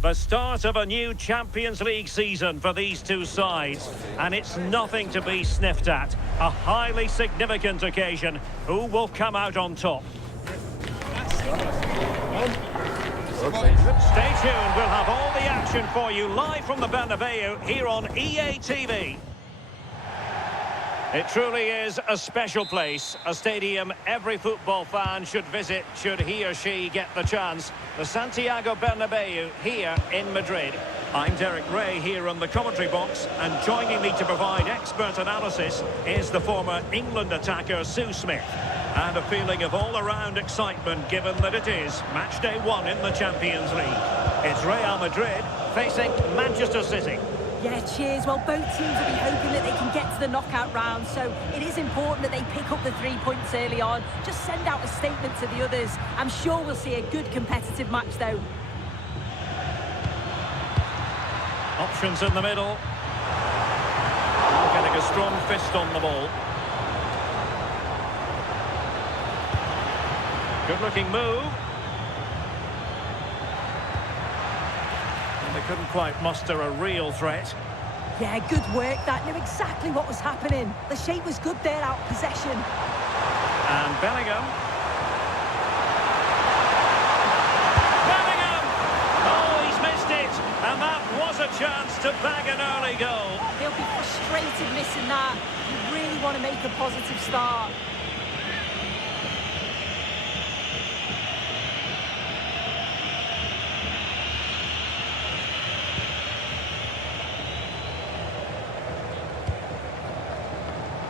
The start of a new Champions League season for these two sides, and it's nothing to be sniffed at. A highly significant occasion. Who will come out on top? Stay tuned, we'll have all the action for you live from the Bernabeu here on EA TV. It truly is a special place, a stadium every football fan should visit should he or she get the chance. The Santiago Bernabeu here in Madrid. I'm Derek Ray here on the commentary box, and joining me to provide expert analysis is the former England attacker Sue Smith. And a feeling of all-around excitement given that it is match day 1 in the Champions League. It's Real Madrid facing Manchester City. Yeah, cheers. Well, both teams will be hoping that they can get to the knockout round, so it is important that they pick up the 3 points early on. Just send out a statement to the others. I'm sure we'll see a good competitive match, though. Options in the middle. Getting a strong fist on the ball. Good-looking move. And they couldn't quite muster a real threat. Yeah, good work. That knew exactly what was happening. The shape was good there, out of possession. And Bellingham. Bellingham! Oh, he's missed it. And that was a chance to bag an early goal. He'll be frustrated missing that. You really want to make a positive start.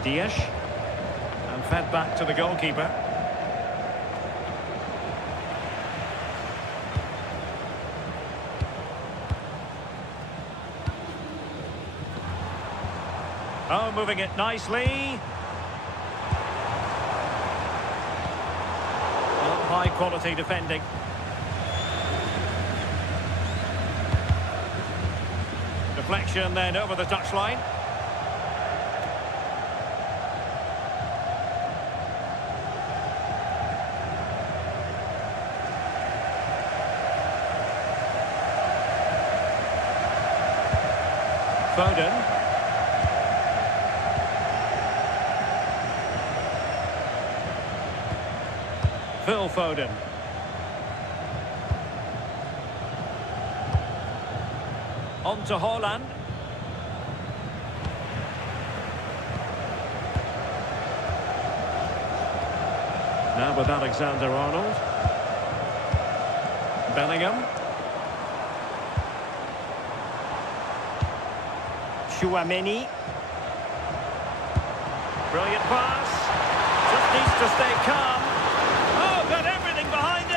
Diaz, and fed back to the goalkeeper. Oh, moving it nicely. Well, high quality defending. Deflection then over the touchline. Foden. Phil Foden. On to Haaland. Now with Alexander-Arnold. Bellingham. Chouameni. Brilliant pass. Just needs to stay calm. Oh, got everything behind it.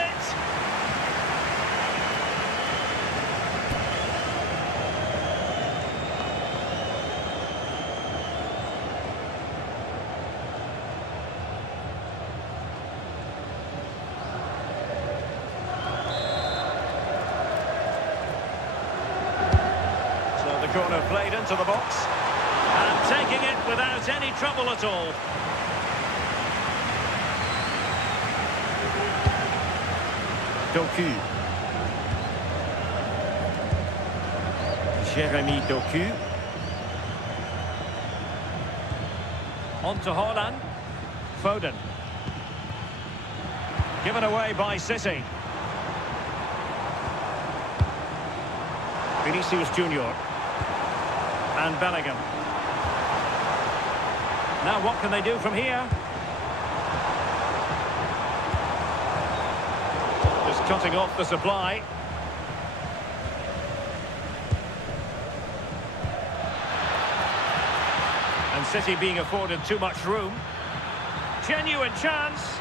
Corner played into the box and taking it without any trouble at all. Doku. Jeremy Doku. On to Haaland. Foden. Given away by City. Vinicius Junior. And Bellingham. Now what can they do from here? Just cutting off the supply. And City being afforded too much room. Genuine chance.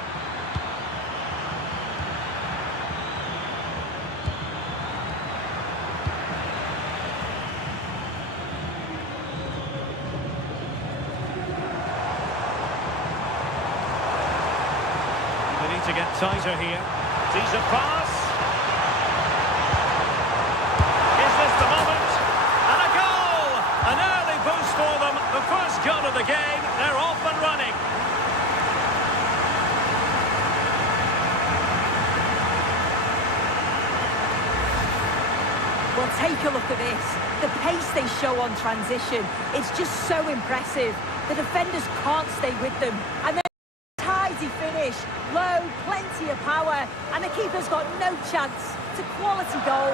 To get tighter here. Decent pass. Is this the moment? And a goal! An early boost for them. The first goal of the game. They're off and running. Well, take a look at this. The pace they show on transition, it's just so impressive. The defenders can't stay with them. And then tidy finish, low, plenty of power, and the keeper's got no chance. It's a quality goal.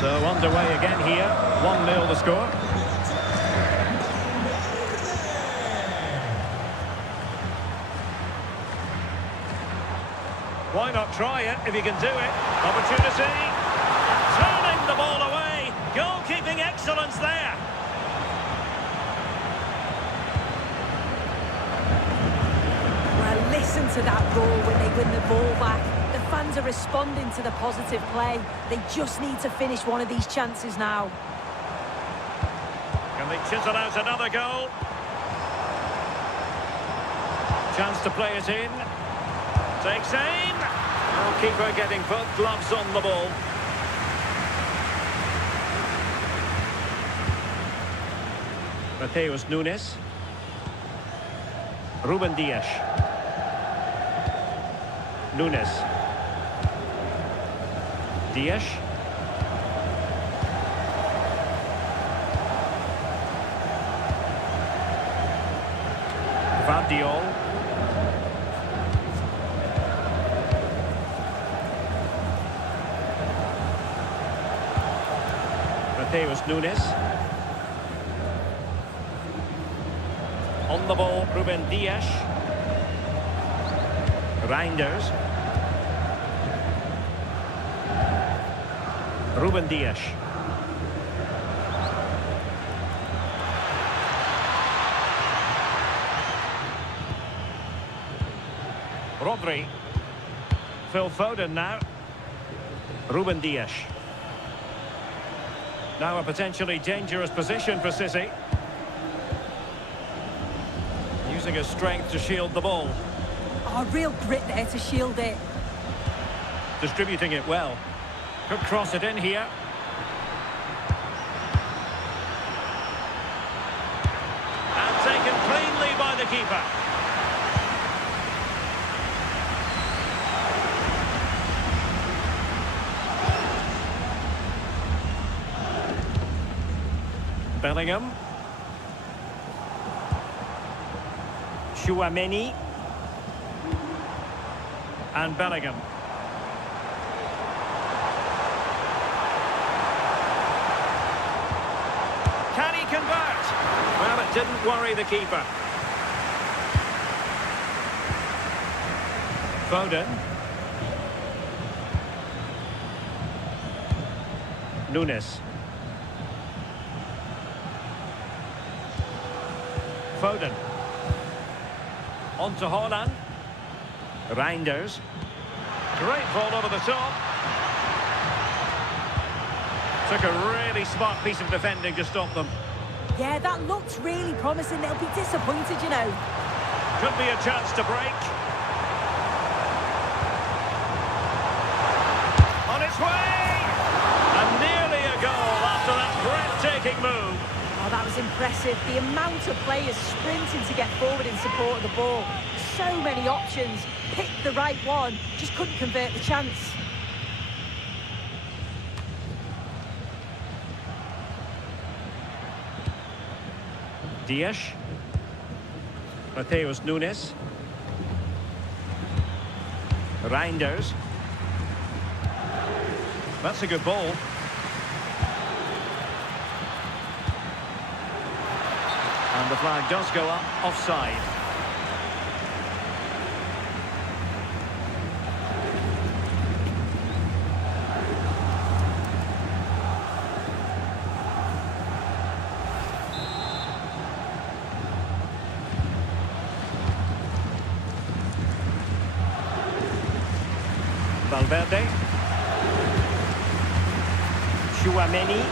So underway again here, 1-0 the score. Why not try it if you can do it? Opportunity. Turning the ball away. Goalkeeping excellence there. Well, listen to that roar when they win the ball back. The fans are responding to the positive play. They just need to finish one of these chances now. Can they chisel out another goal? Chance to play it in. Takes aim. Goalkeeper getting both gloves on the ball. Mateus Nunes. Ruben Dias. Nunes. Dias. Vardiol. Mateus Nunes. On the ball, Ruben Dias. Reinders. Ruben Dias. Rodri. Phil Foden now. Ruben Dias. Now a potentially dangerous position for City. Using his strength to shield the ball. Oh, real grit there to shield it. Distributing it well. Could cross it in here. And taken cleanly by the keeper. Bellingham. Chouameni. And Bellingham. Can he convert? Well, it didn't worry the keeper. Foden. Nunes. Foden. On to Haaland. Reinders. Great ball over the top. Took a really smart piece of defending to stop them. Yeah, that looked really promising. They'll be disappointed, you know. Could be a chance to break. On its way! And nearly a goal after that breathtaking move. Oh, that was impressive. The amount of players sprinting to get forward in support of the ball. So many options. Picked the right one. Just couldn't convert the chance. Dias. Mateus Nunes. Reinders. That's a good ball. And the flag does go up offside. Valverde. Chouameni.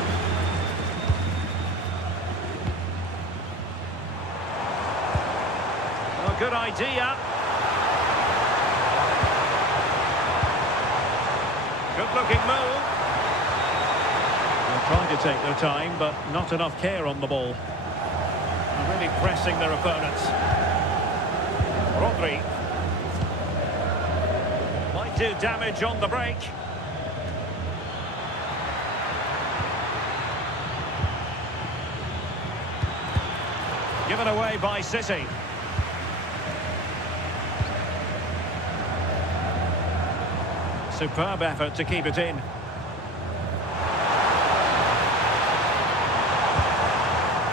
Oh, good idea. Good looking move. They're trying to take their time, but not enough care on the ball. A really pressing their opponents. Rodri. Might do damage on the break. Given away by City. Superb effort to keep it in.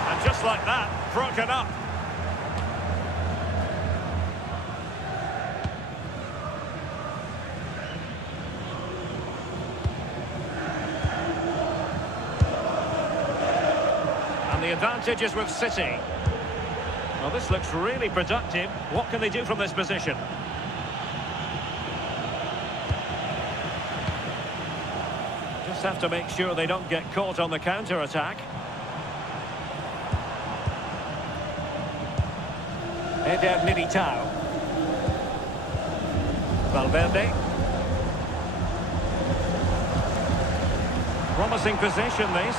And just like that, broken up. And the advantage is with City. Well, this looks really productive. What can they do from this position? Just have to make sure they don't get caught on the counter-attack. Eder Militao. Valverde. Promising position, this.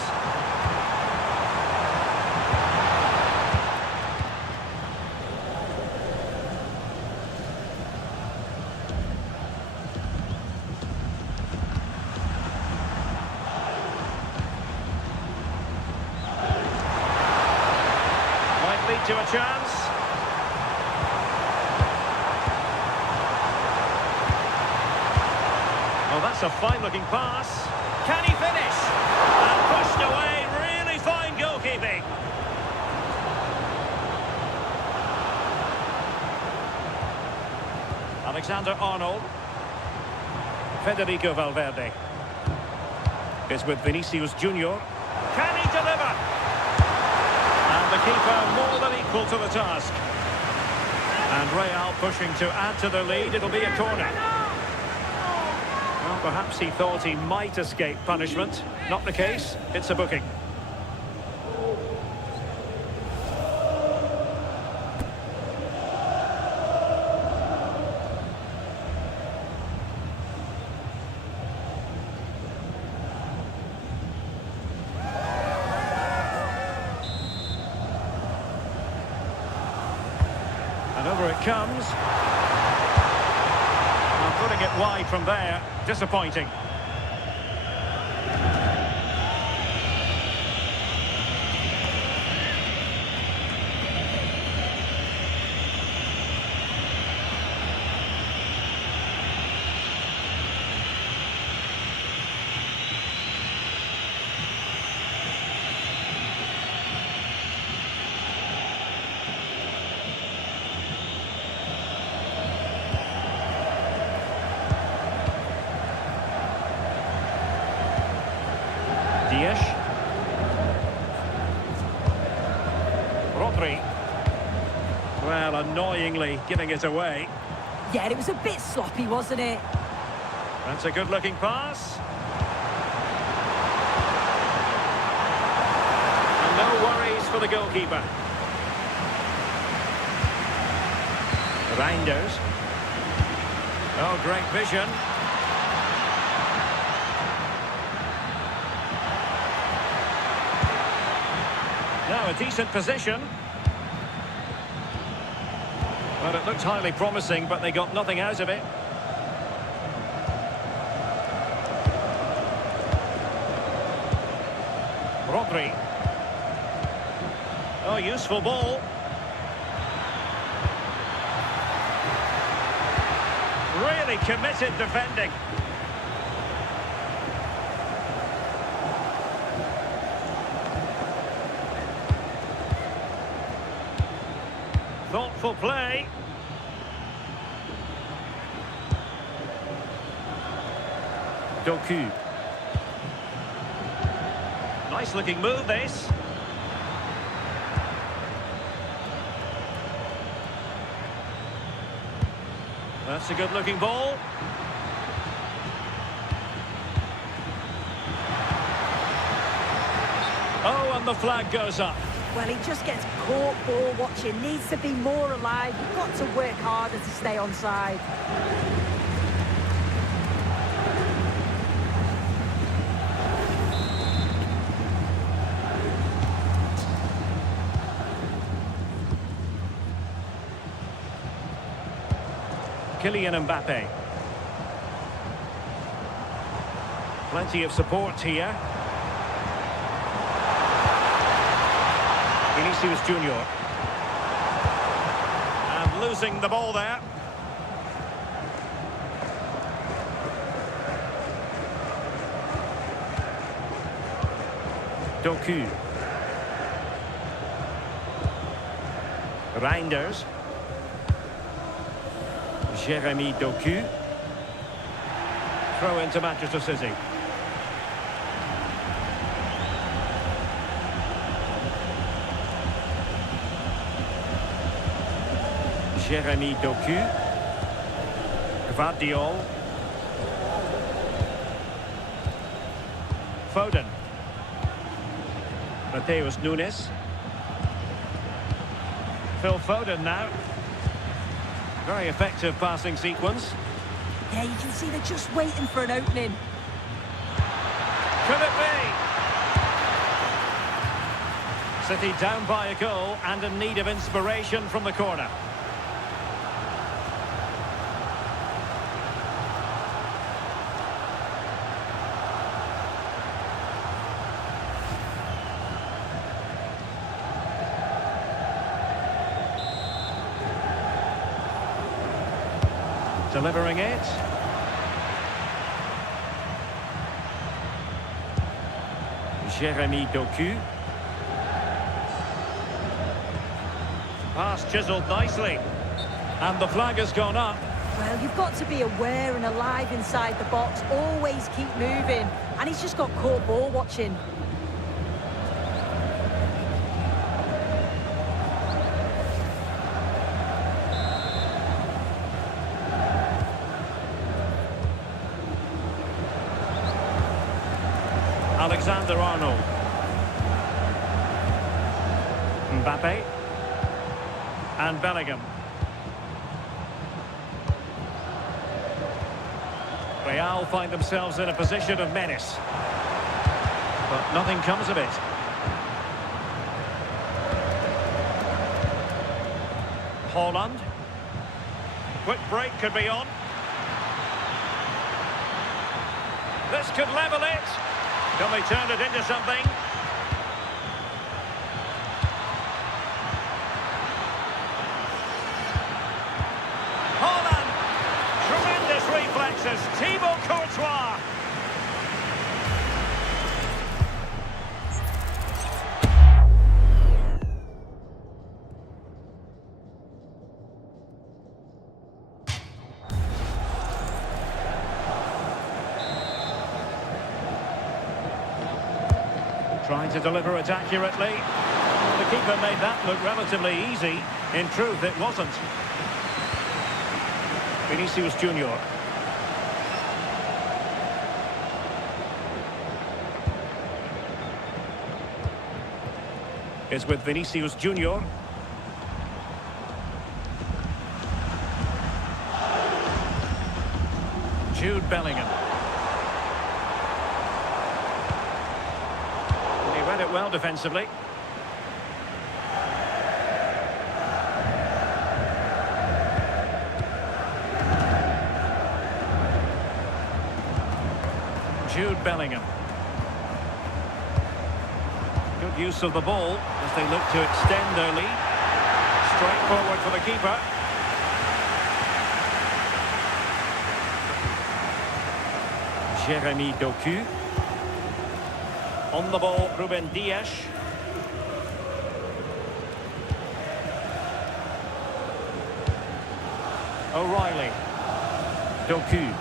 To a chance. Oh, that's a fine-looking pass. Can he finish? And pushed away. Really fine goalkeeping. Alexander-Arnold. Federico Valverde. Is with Vinicius Junior. Can he deliver? The keeper more than equal to the task. And Real pushing to add to their lead. It'll be a corner. Well, perhaps he thought he might escape punishment. Not the case. It's a booking. And over it comes. And putting it wide from there. Disappointing. Rodri. Well, annoyingly giving it away. Yeah, it was a bit sloppy, wasn't it? That's a good-looking pass. And no worries for the goalkeeper. Reinders. Oh, great vision. Now a decent position. Well, it looked highly promising, but they got nothing out of it. Rodri. Oh, useful ball. Really committed defending. Thoughtful play. Doku. Nice looking move, this. That's a good looking ball. Oh, and the flag goes up. Well, he just gets caught ball watching. Needs to be more alive. You've got to work harder to stay on side. Kylian Mbappe. Plenty of support here. Vinicius Junior. And losing the ball there. Doku. Reinders. Jeremy Doku. Throw into Manchester City. Jeremy Doku. Gvardiol. Foden. Mateus Nunes. Phil Foden now. Very effective passing sequence. Yeah, you can see they're just waiting for an opening. Could it be? City down by a goal and in need of inspiration from the corner. Delivering it. Jeremy Doku. Pass chiseled nicely. And the flag has gone up. Well, you've got to be aware and alive inside the box. Always keep moving. And he's just got caught ball watching. Alexander-Arnold. Mbappe. And Bellingham. Real find themselves in a position of menace. But nothing comes of it. Haaland. Quick break could be on. This could level it. Can they turn it into something? Haaland! Tremendous reflexes. Thibaut Courtois. Trying to deliver it accurately. Well, the keeper made that look relatively easy. In truth, it wasn't. Vinicius Junior. It's with Vinicius Junior. Jude Bellingham. Read it well defensively. Jude Bellingham. Good use of the ball as they look to extend their lead. Straight forward for the keeper. Jeremy Doku. On the ball, Ruben Dias. O'Reilly. Doku.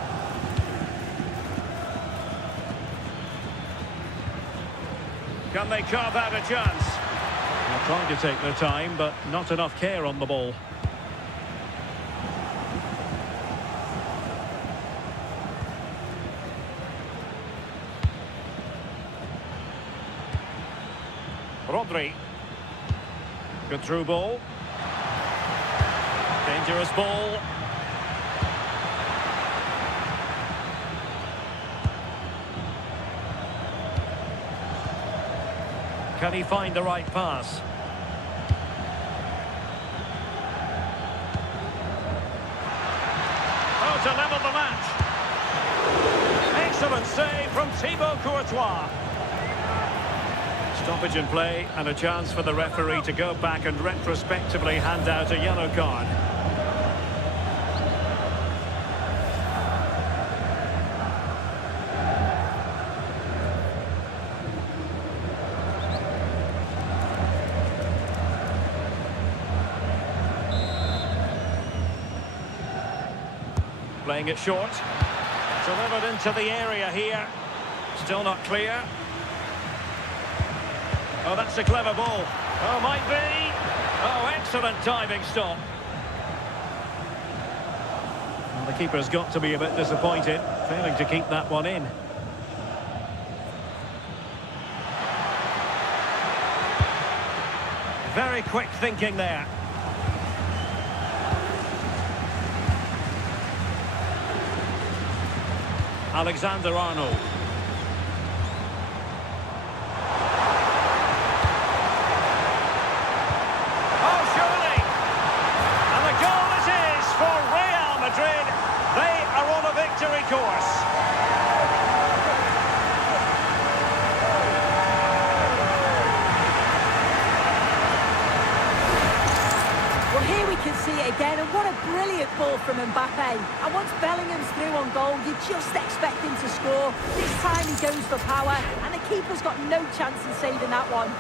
Can they carve out a chance? They're trying to take their time, but not enough care on the ball. Rodri. Good through ball. Dangerous ball. Can he find the right pass? save from Thibaut Courtois. Stoppage in play and a chance for the referee to go back and retrospectively hand out a yellow card. Playing it short. Delivered into the area here. Still not clear. Oh, that's a clever ball. Oh, might be. Oh, excellent diving stop. Well, the keeper's got to be a bit disappointed, failing to keep that one in. Very quick thinking there. Alexander-Arnold. Oh, surely! And the goal it is for Real Madrid. They are on a victory course. Well, here we can see it again, and what a brilliant ball from Mbappe. And once Bellingham's through on goal, you just expect him to score. This time he goes for power, and the keeper's got no chance in saving that one.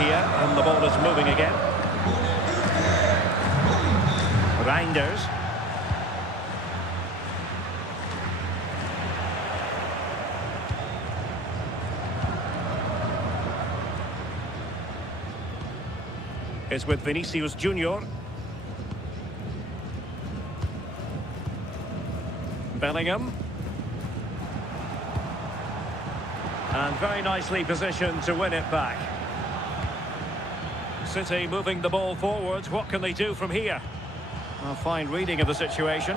Here, and the ball is moving again. Reinders. It's with Vinicius Junior. Bellingham. And very nicely positioned to win it back. City moving the ball forwards. What can they do from here? A fine reading of the situation.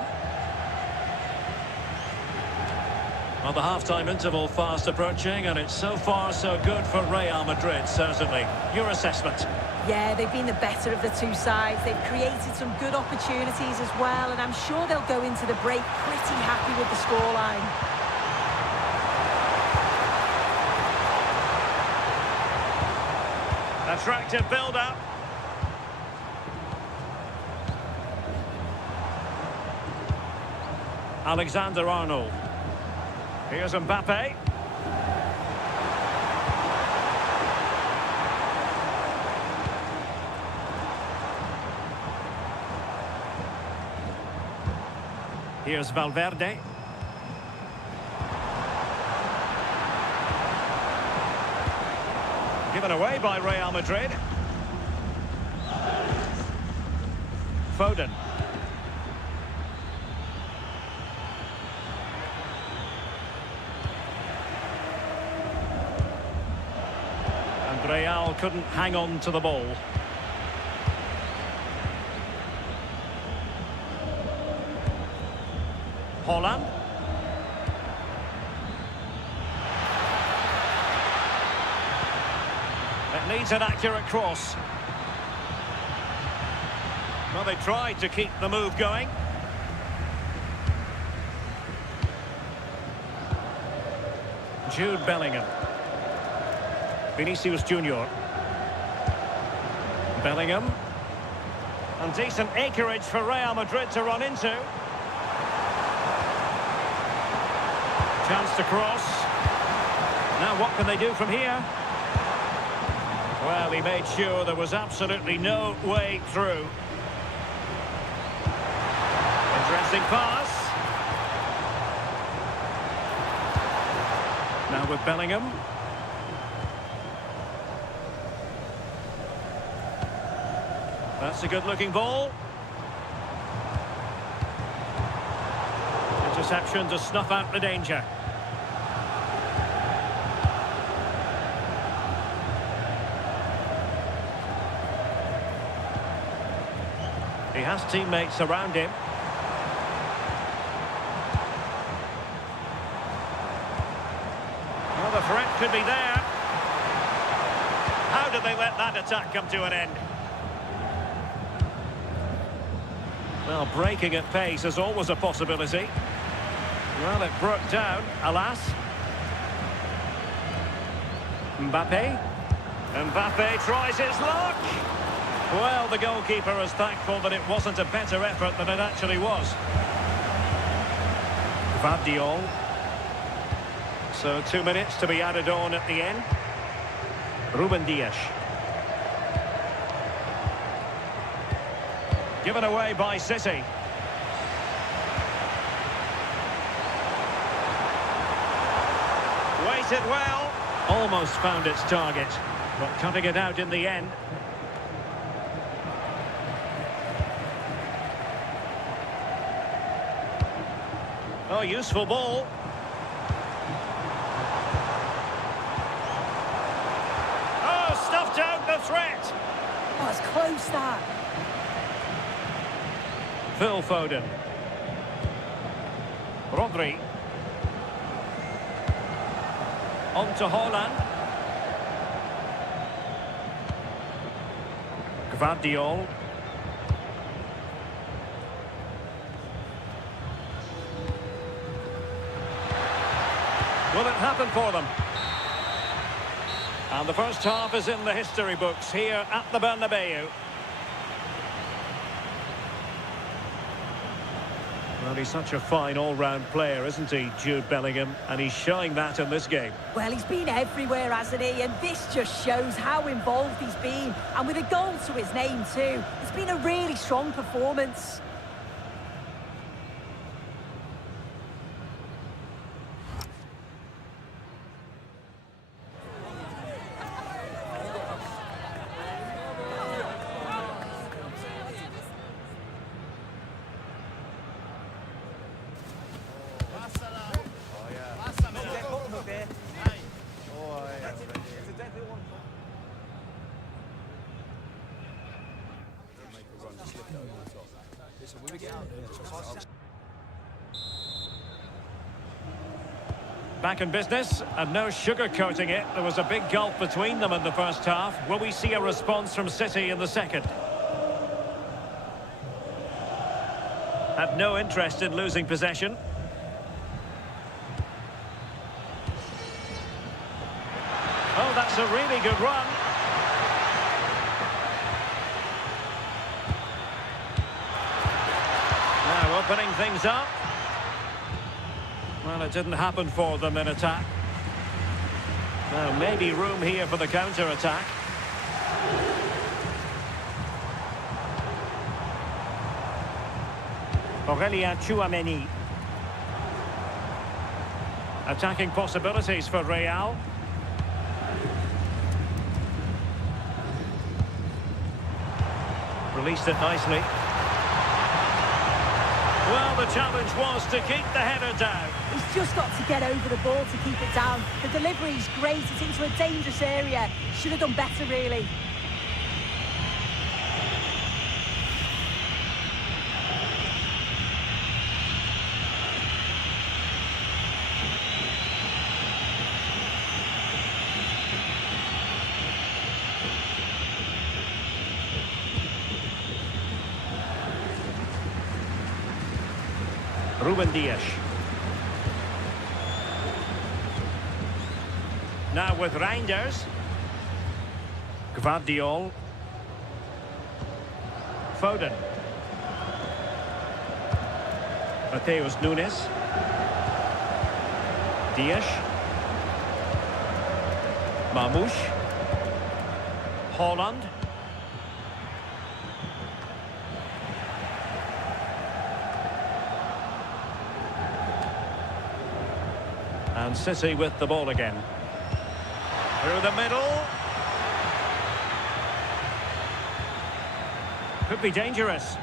Well, the half-time interval fast approaching, and it's so far so good for Real Madrid, certainly. Your assessment? Yeah, they've been the better of the two sides. They've created some good opportunities as well, and I'm sure they'll go into the break pretty happy with the scoreline. Attractive build-up. Alexander-Arnold. Here's Mbappe. Here's Valverde. Given away by Real Madrid. Foden. And Real couldn't hang on to the ball. Holland. It needs an accurate cross. Well, they tried to keep the move going. Jude Bellingham. Vinicius Junior. Bellingham. And decent acreage for Real Madrid to run into. Chance to cross. Now what can they do from here? Well, he made sure there was absolutely no way through. Interesting pass. Now with Bellingham. That's a good-looking ball. Interception to snuff out the danger. He has teammates around him. Well, the threat Could be there. How did they let that attack come to an end? Well, breaking at pace is always a possibility. Well, it broke down, alas. Mbappe. Mbappe tries his luck. Well, the goalkeeper is thankful that it wasn't a better effort than it actually was. Gvardiol. So 2 minutes to be added on at the end. Ruben Dias. Given away by City. Waited well. Almost found its target, but cutting it out in the end. Oh, useful ball. Oh, stuffed out the threat. Oh, it's close, that. Phil Foden. Rodri. On to Haaland. Gvardiol. Will it happen for them? And the first half is in the history books here at the Bernabeu. Well, he's such a fine all-round player, isn't he, Jude Bellingham? And he's showing that in this game. Well, he's been everywhere, hasn't he? And this just shows how involved he's been. And with a goal to his name, too. It's been a really strong performance. Back in business, and no sugarcoating it. There was a big gulf between them in the first half. Will we see a response from City in the second? Had no interest in losing possession. Oh, that's a really good run. Now opening things up. Well, it didn't happen for them in attack. Now, maybe room here for the counter-attack. Aurélien Tchouaméni. Attacking possibilities for Real. Released it nicely. Well, the challenge was to keep the header down. He's just got to get over the ball to keep it down. The delivery's great. It's into a dangerous area. Should have done better, really. Ruben Dias. Now with Reinders. Gvardiol. Foden. Mateus Nunes. Dias. Mamouche. Haaland. And City with the ball again. Through the middle. Could be dangerous.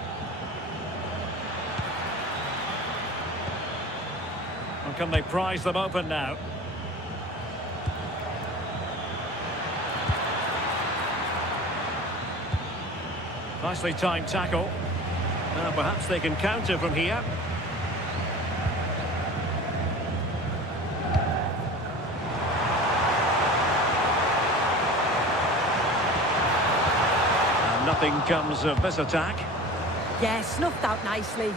And can they prise them open now? Nicely timed tackle. Now perhaps they can counter from here. nothing comes of this attack. Yeah, snuffed out nicely.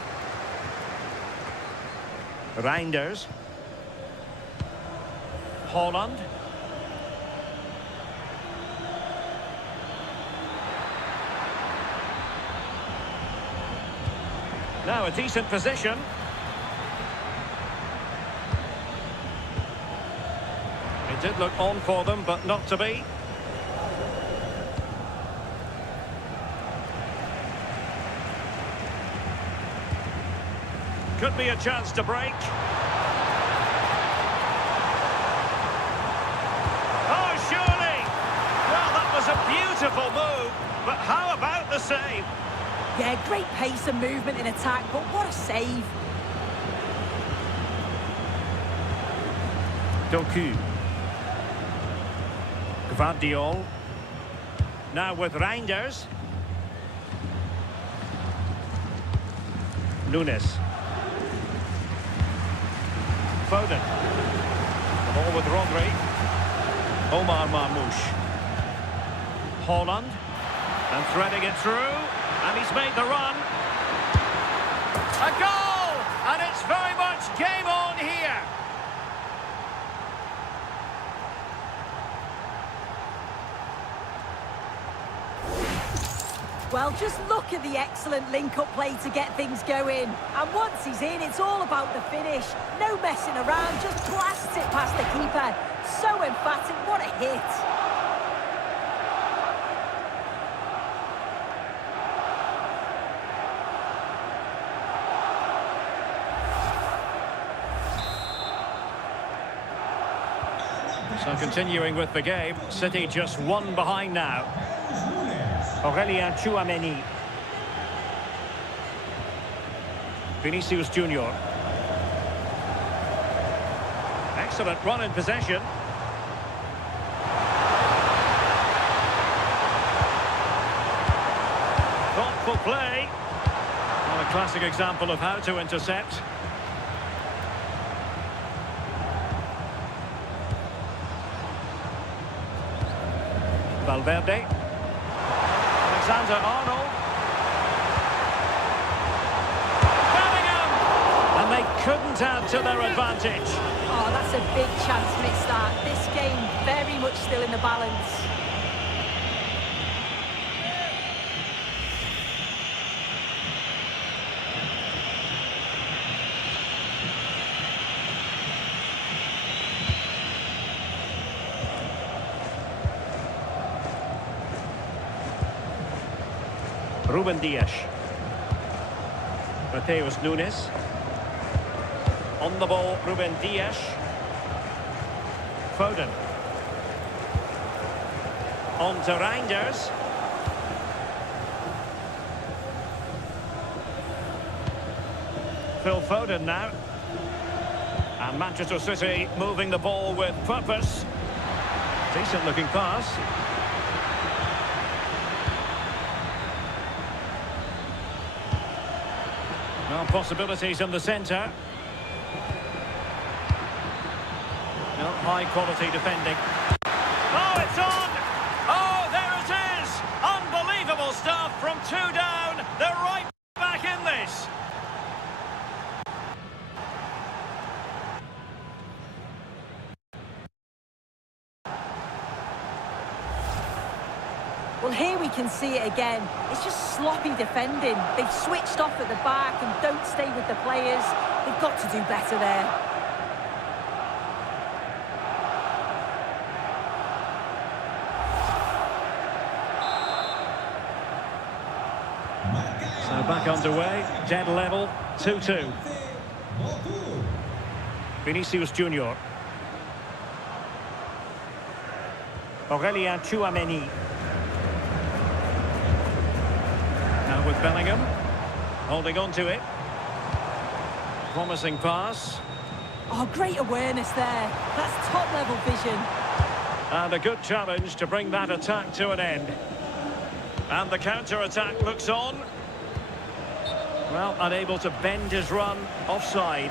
Reinders. Holland. Now a decent position. It did look on for them, but not to be. Could be a chance to break. Oh, surely! Well, that was a beautiful move, but how about the save? Yeah, great pace and movement in attack, but what a save. Doku. Gvardiol. Now with Reinders. Nunes. Foden. The ball with Rodri. Omar Marmoush. Holland. And threading it through. And he's made the run. A goal! And it's very much game on here. Well, just look at the excellent link-up play to get things going. And once he's in, it's all about the finish. No messing around, just blasts it past the keeper. So emphatic, what a hit. So continuing with the game, City just one behind now. Aurelien Tchouameni. Vinicius Junior. Excellent run in possession. Thoughtful play. Well, a classic example of how to intercept. Valverde. Alexander-Arnold. Bellingham! And they couldn't add to their advantage. Oh, that's a big chance missed that. This game very much still in the balance. Ruben Dias. Mateus Nunes. On the ball, Ruben Dias. Foden. On to Reinders. Phil Foden now. And Manchester City moving the ball with purpose. Decent looking pass. Well, possibilities in the centre. No, high quality defending. Oh, it's on! Oh, there it is! Unbelievable stuff from two down. They're right back in this. Well, here we can see it again. It's just sloppy defending. They've switched off at the back and don't stay with the players. They've got to do better there. So back underway, dead level, 2-2. Vinicius Junior. Aurelien Tchouameni. Now with Bellingham, holding on to it. Promising pass. Oh, great awareness there. That's top-level vision. And a good challenge to bring that attack to an end. And the counter-attack looks on. Well, unable to bend his run, offside.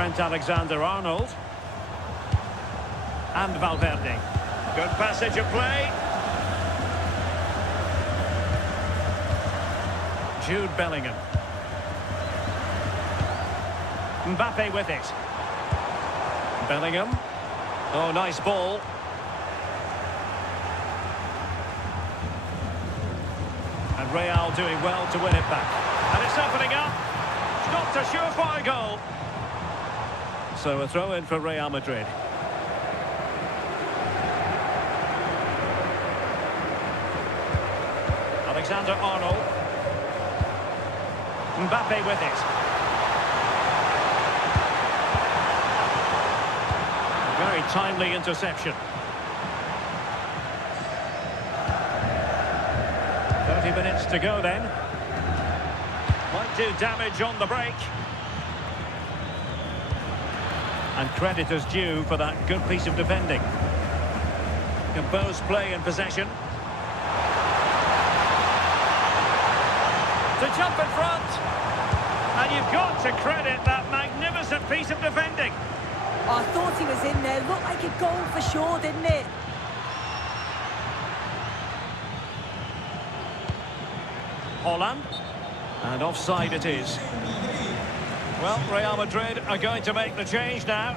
Trent Alexander-Arnold. And Valverde. Good passage of play. Jude Bellingham. Mbappe with it. Bellingham. Oh, nice ball. And Real doing well to win it back. And it's opening up. Stopped a surefire goal. So a throw in for Real Madrid. Alexander-Arnold. Mbappe with it. Very timely interception. 30 minutes to go then. Might do damage on the break. And credit is due for that good piece of defending. Composed play in possession. To jump in front. And you've got to credit that magnificent piece of defending. Oh, I thought he was in there. Looked like a goal for sure, didn't it? Holland. And offside it is. Well, Real Madrid are going to make the change now.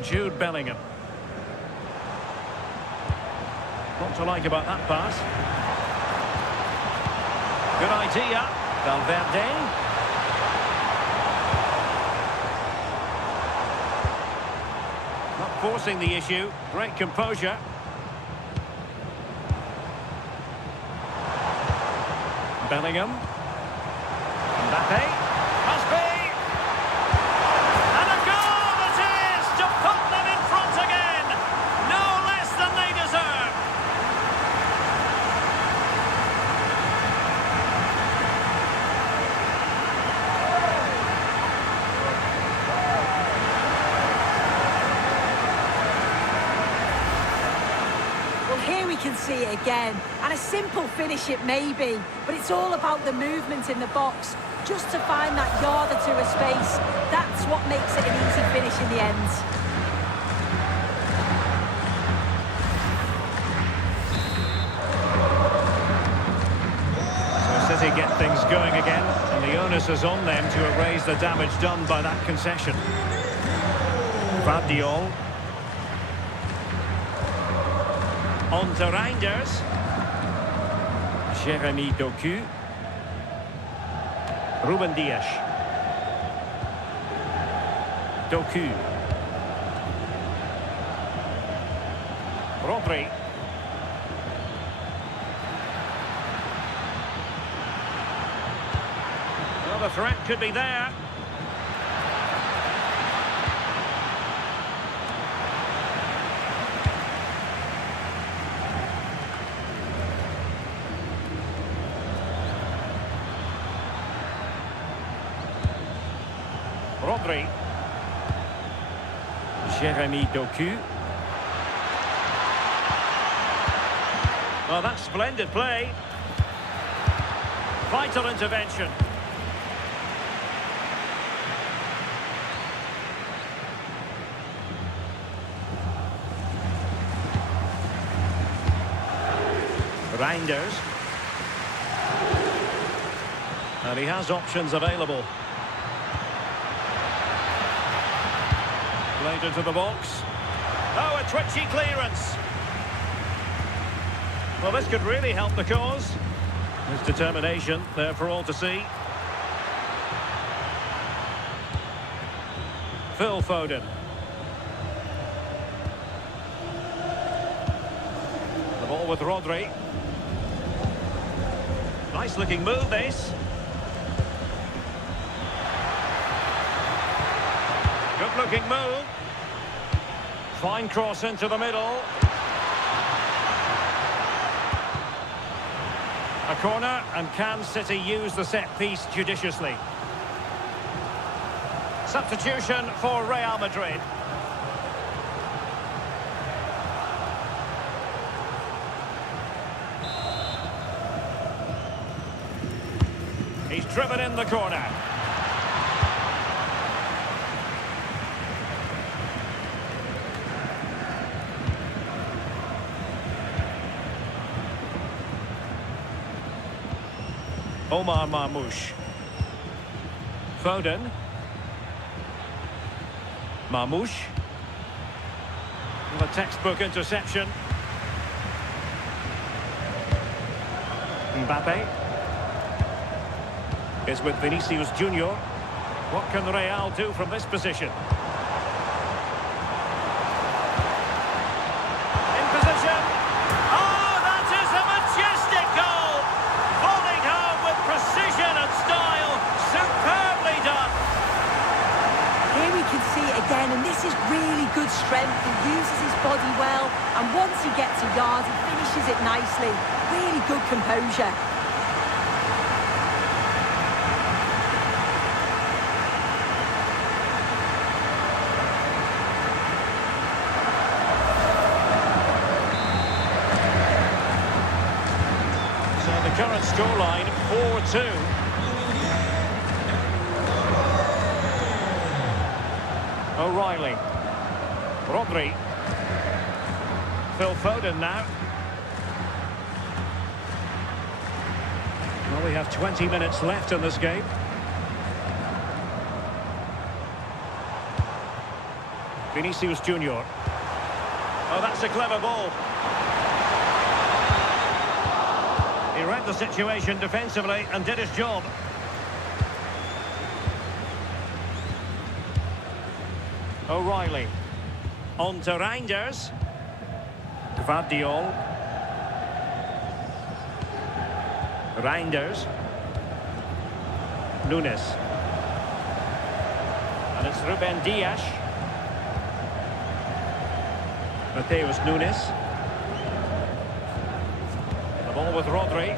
Jude Bellingham. What to like about that pass? Good idea. Valverde. Not forcing the issue. Great composure. Bellingham. Mbappe. Must be. And a goal it is to put them in front again. No less than they deserve. Here we can see it again, and a simple finish it may be, but it's all about the movement in the box, just to find that yard or two of space. That's what makes it an easy finish in the end. So City get things going again, and the onus is on them to erase the damage done by that concession. Guardiola. On to Reinders. Jeremy Doku. Ruben Dias. Doku. Rodri. Well, the threat could be there. Rodri. Jeremy Doku. Well, that's splendid play. Vital intervention. Reinders. And he has options available. Played into the box. Oh, a twitchy clearance. Well, this could really help the cause. His determination there for all to see. Phil Foden. The ball with Rodri. Nice looking move, this. Good looking move. Fine cross into the middle. A corner, and can City use the set piece judiciously? Substitution for Real Madrid. He's driven in the corner. Omar Marmoush. Foden. Marmoush. The textbook interception. Mbappe is with Vinicius Junior. What can Real do from this position? In position. Oh, that is a majestic goal! Falling home with precision and style. Superbly done. Here we can see it again, and this is really good strength. He uses his body well, and once he gets a yard, he finishes it nicely. Really good composure. Current scoreline 4-2. O'Reilly. Rodri. Phil Foden now. Well, we have 20 minutes left in this game. Vinicius Junior. Oh, that's a clever ball. He read the situation defensively and did his job. O'Reilly. On to Reinders. Gvardiol. Reinders. Nunes. And it's Ruben Dias. Mateus Nunes. Ball with Rodri.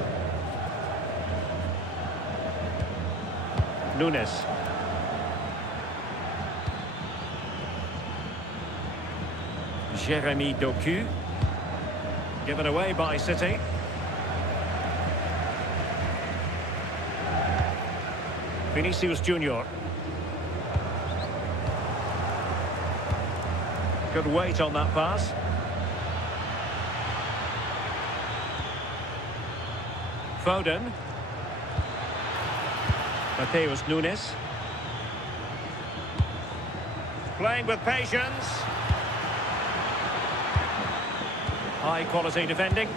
Nunes. Jeremy Doku. Given away by City. Vinicius Junior. Good weight on that pass. Foden. Mateus Nunes. Playing with patience. High quality defending.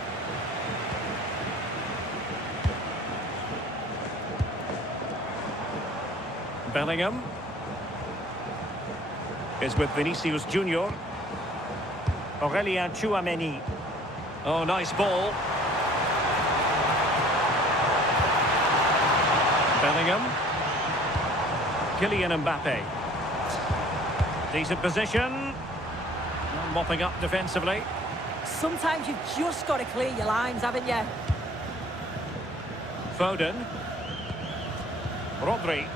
Bellingham is with Vinicius Junior. Aurélien Tchouameni. Oh, nice ball. Bellingham. Kylian Mbappe. Decent position. Mopping up defensively. Sometimes you've just got to clear your lines, haven't you? Foden. Rodri.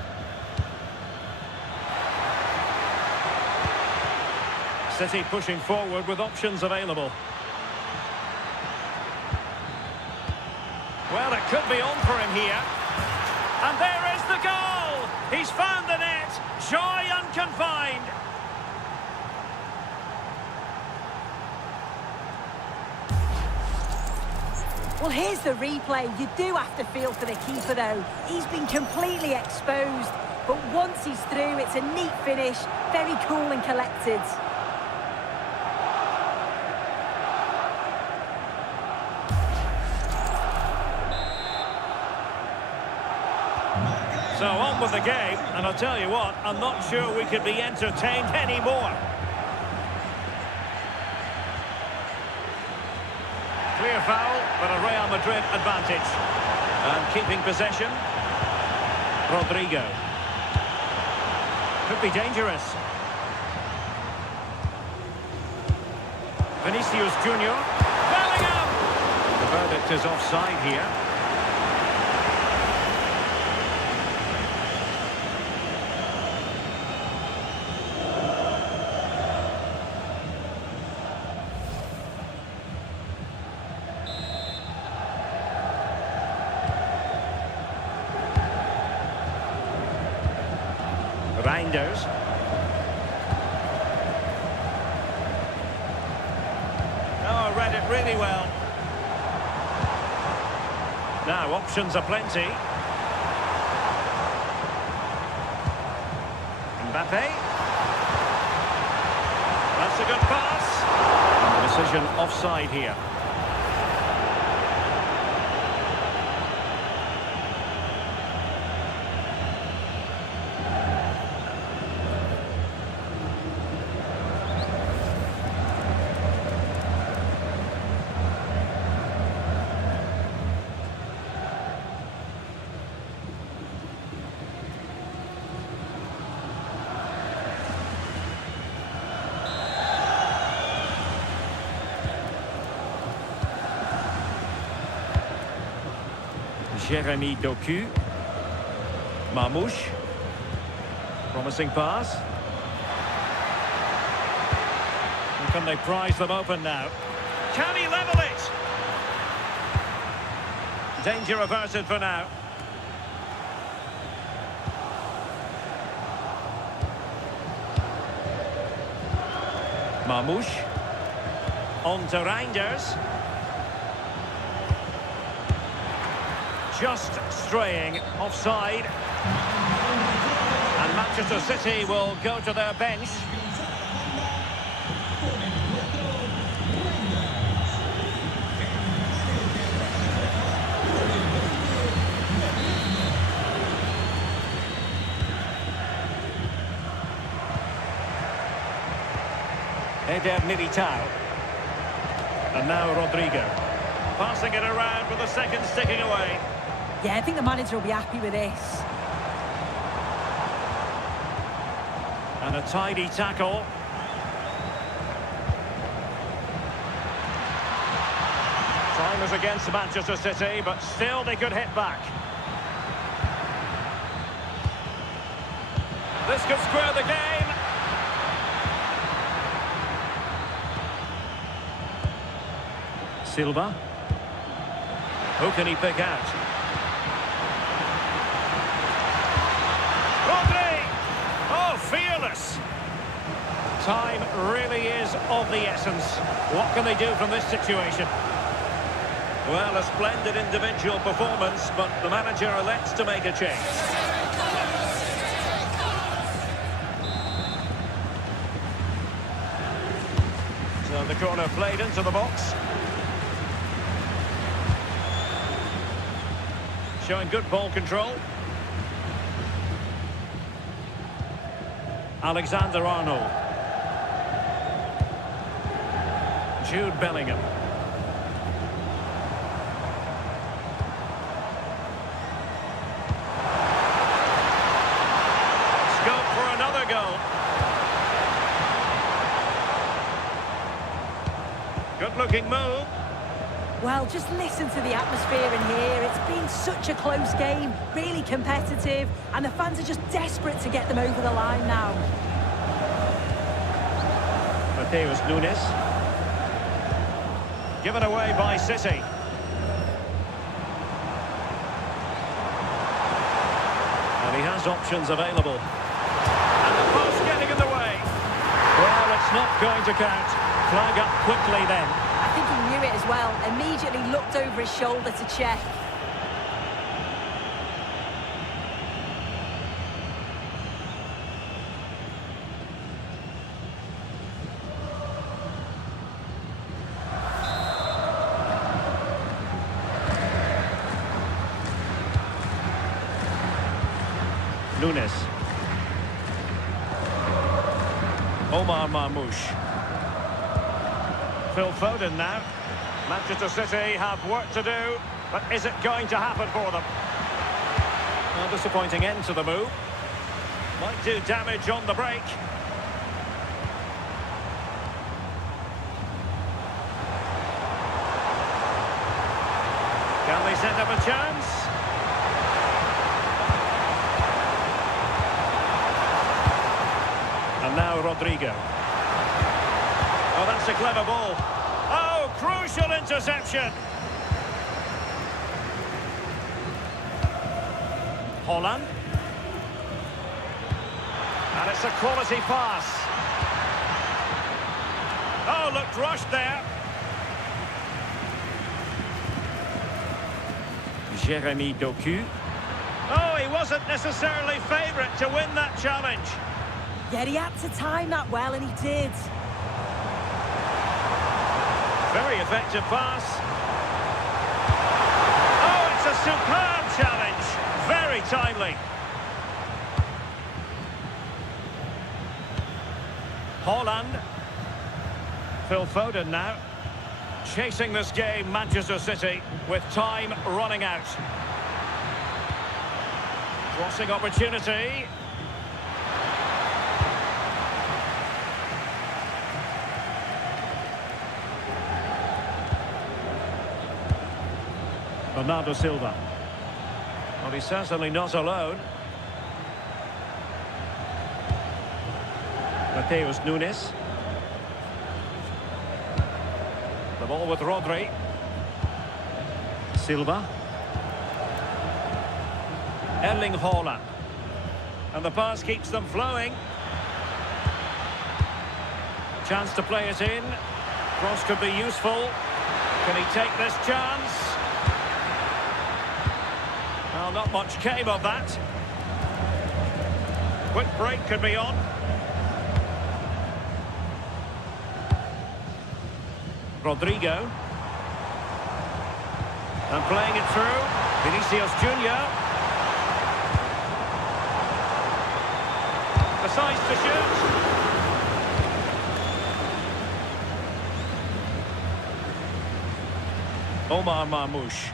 City pushing forward with options available. Well, it could be on for him here. And there is the goal! He's found the net! Joy unconfined! Well, here's the replay. You do have to feel for the keeper, though. He's been completely exposed. But once he's through, it's a neat finish. Very cool and collected. So on with the game, and I'll tell you what, I'm not sure we could be entertained anymore. Clear foul, but a Real Madrid advantage. And keeping possession. Rodrigo. Could be dangerous. Vinicius Junior. Bellingham! The verdict is offside here. Reinders. Oh, read it really well. Now, options aplenty. Mbappe. That's a good pass. Decision offside here. Jeremy Doku. Marmouche. Promising pass. And can they prize them open now? Can he level it? Danger averted for now. Marmouche. On to Reinders. Just straying offside. And Manchester City will go to their bench. Eder Militao. And now Rodrigo. Passing it around with the second sticking away. Yeah, I think the manager will be happy with this. And a tidy tackle. Time is against Manchester City, but still they could hit back. This could square the game. Silva. Who can he pick out? Rodri! Oh, fearless! Time really is of the essence. What can they do from this situation? Well, a splendid individual performance, but the manager elects to make a change. So the corner played into the box. Showing good ball control. Alexander-Arnold. Jude Bellingham. Scope for another goal. Good-looking move. Well, just listen to the atmosphere in here. It's been such a close game, really competitive, and the fans are just desperate to get them over the line now. Mateus Nunes. Given away by City. And he has options available. And the post getting in the way. Well, it's not going to count. Flag up quickly then. I think he knew it as well. Immediately looked over his shoulder to check. Nunes. Omar Marmouche. Phil Foden now. Manchester City have work to do, but is it going to happen for them? A disappointing end to the move. Might do damage on the break. Can they set up a chance? And now Rodrigo. Oh, that's a clever ball. Oh, crucial interception. Holland. And it's a quality pass. Oh, looked rushed there. Jeremy Doku. Oh, he wasn't necessarily favourite to win that challenge. Yeah, he had to time that well, and he did. Very effective pass. Oh, it's a superb challenge. Very timely. Haaland. Phil Foden now. Chasing this game, Manchester City, with time running out. Crossing opportunity. Bernardo Silva. Well, he's certainly not alone. Mateus Nunes. The ball with Rodri. Silva. Erling Haaland. And the pass keeps them flowing. Chance to play it in. Cross could be useful. Can he take this chance? Well, not much came of that. Quick break could be on. Rodrigo. And playing it through. Vinicius Junior. Decides to shoot. Omar Marmoush.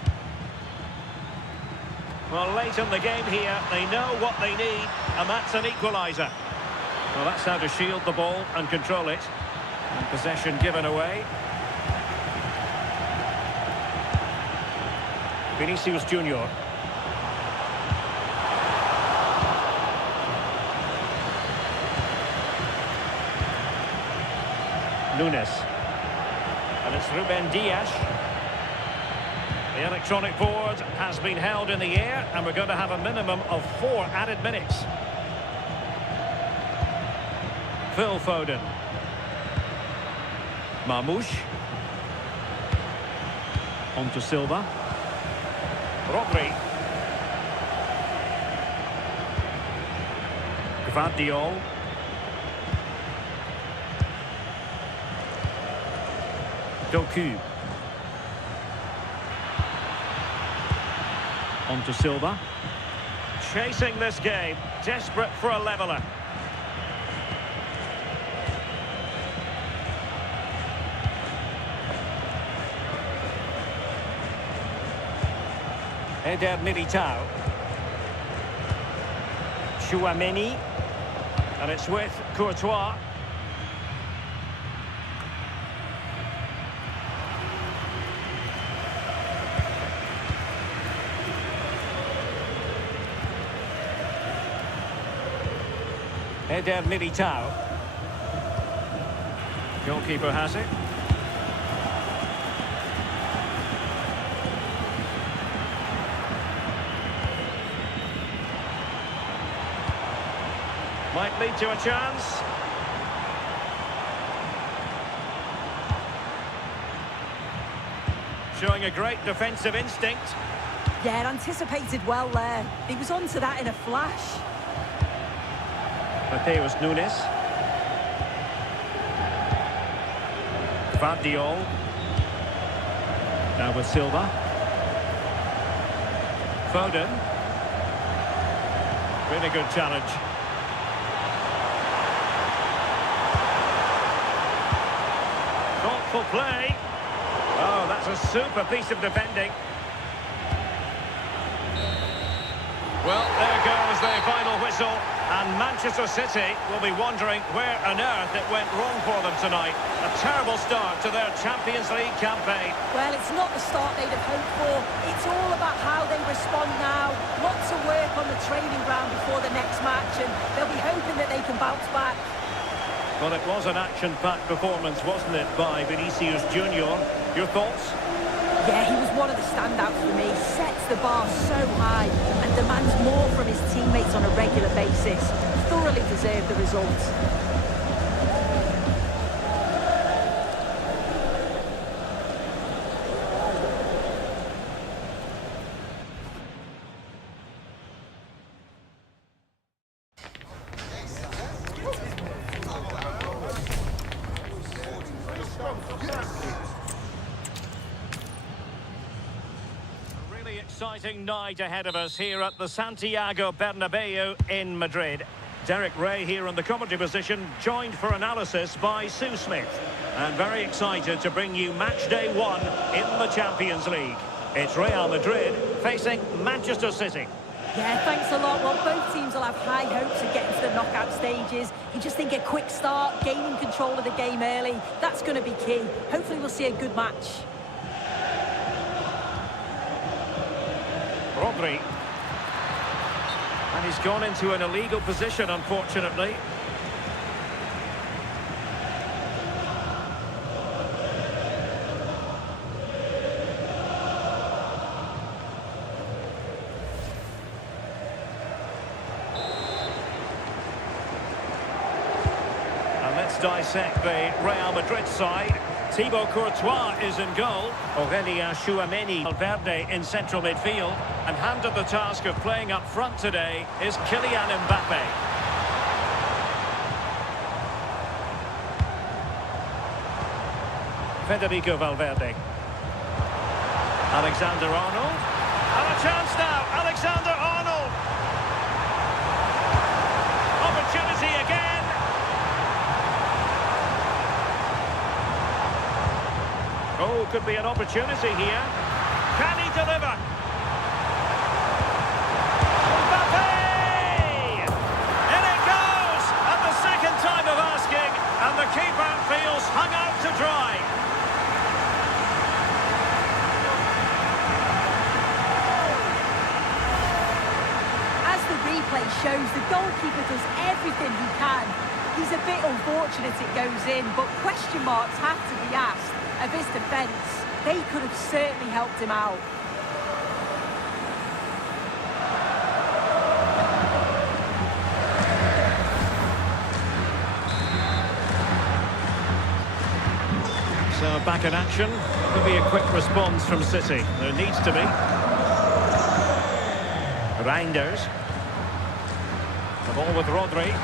Well, late in the game here, they know what they need, and that's an equaliser. Well, that's how to shield the ball and control it. And possession given away. Vinicius Junior. Nunes. And it's Ruben Dias. The electronic board has been held in the air, and we're going to have a minimum of 4 added minutes. Phil Foden. Marmoush. On to Silva. Rodri. Gvardiol. Doku. On to Silva. Chasing this game, desperate for a leveller. Eder Militao. Chouameni. And it's with Courtois. Eder Militao. Goalkeeper has it. Might lead to a chance. Showing a great defensive instinct. Yeah, anticipated well there. He was onto that in a flash. Mateus Nunes. Gvardiol. Now with Silva. Foden. Really good challenge. Thoughtful play. Oh, that's a super piece of defending. Well, there goes the final whistle. And Manchester City will be wondering where on earth it went wrong for them tonight. A terrible start to their Champions League campaign. Well, it's not the start they'd have hoped for. It's all about how they respond now. Lots of work on the training ground before the next match, and they'll be hoping that they can bounce back. Well, it was an action-packed performance, wasn't it, by Vinicius Junior? Your thoughts? Yeah, he was one of the standouts for me. Sets the bar so high, and and demands more from his teammates on a regular basis. Thoroughly deserved the result. Exciting night ahead of us here at the Santiago Bernabeu in Madrid. Derek Ray here in the commentary position, joined for analysis by Sue Smith. And very excited to bring you match day 1 in the Champions League. It's Real Madrid facing Manchester City. Yeah, thanks a lot. Well, both teams will have high hopes of getting to the knockout stages. You just think a quick start, gaining control of the game early, that's going to be key. Hopefully we'll see a good match. Rodri. And he's gone into an illegal position, unfortunately. And let's dissect the Real Madrid side. Thibaut Courtois is in goal. Aurelien Tchouameni Valverde in central midfield. And handed the task of playing up front today is Kylian Mbappe. Federico Valverde. Alexander-Arnold. And a chance now. Alexander-Arnold. Opportunity again. Oh, could be an opportunity here. Can he deliver? Mbappe! In it goes! At the second time of asking, and the keeper feels hung out to dry. As the replay shows, the goalkeeper does everything he can. He's a bit unfortunate it goes in, but question marks have to be asked of his defence. They could have certainly helped him out. So back in action. Could be a quick response from City. There needs to be. Reinders. The ball with Rodri.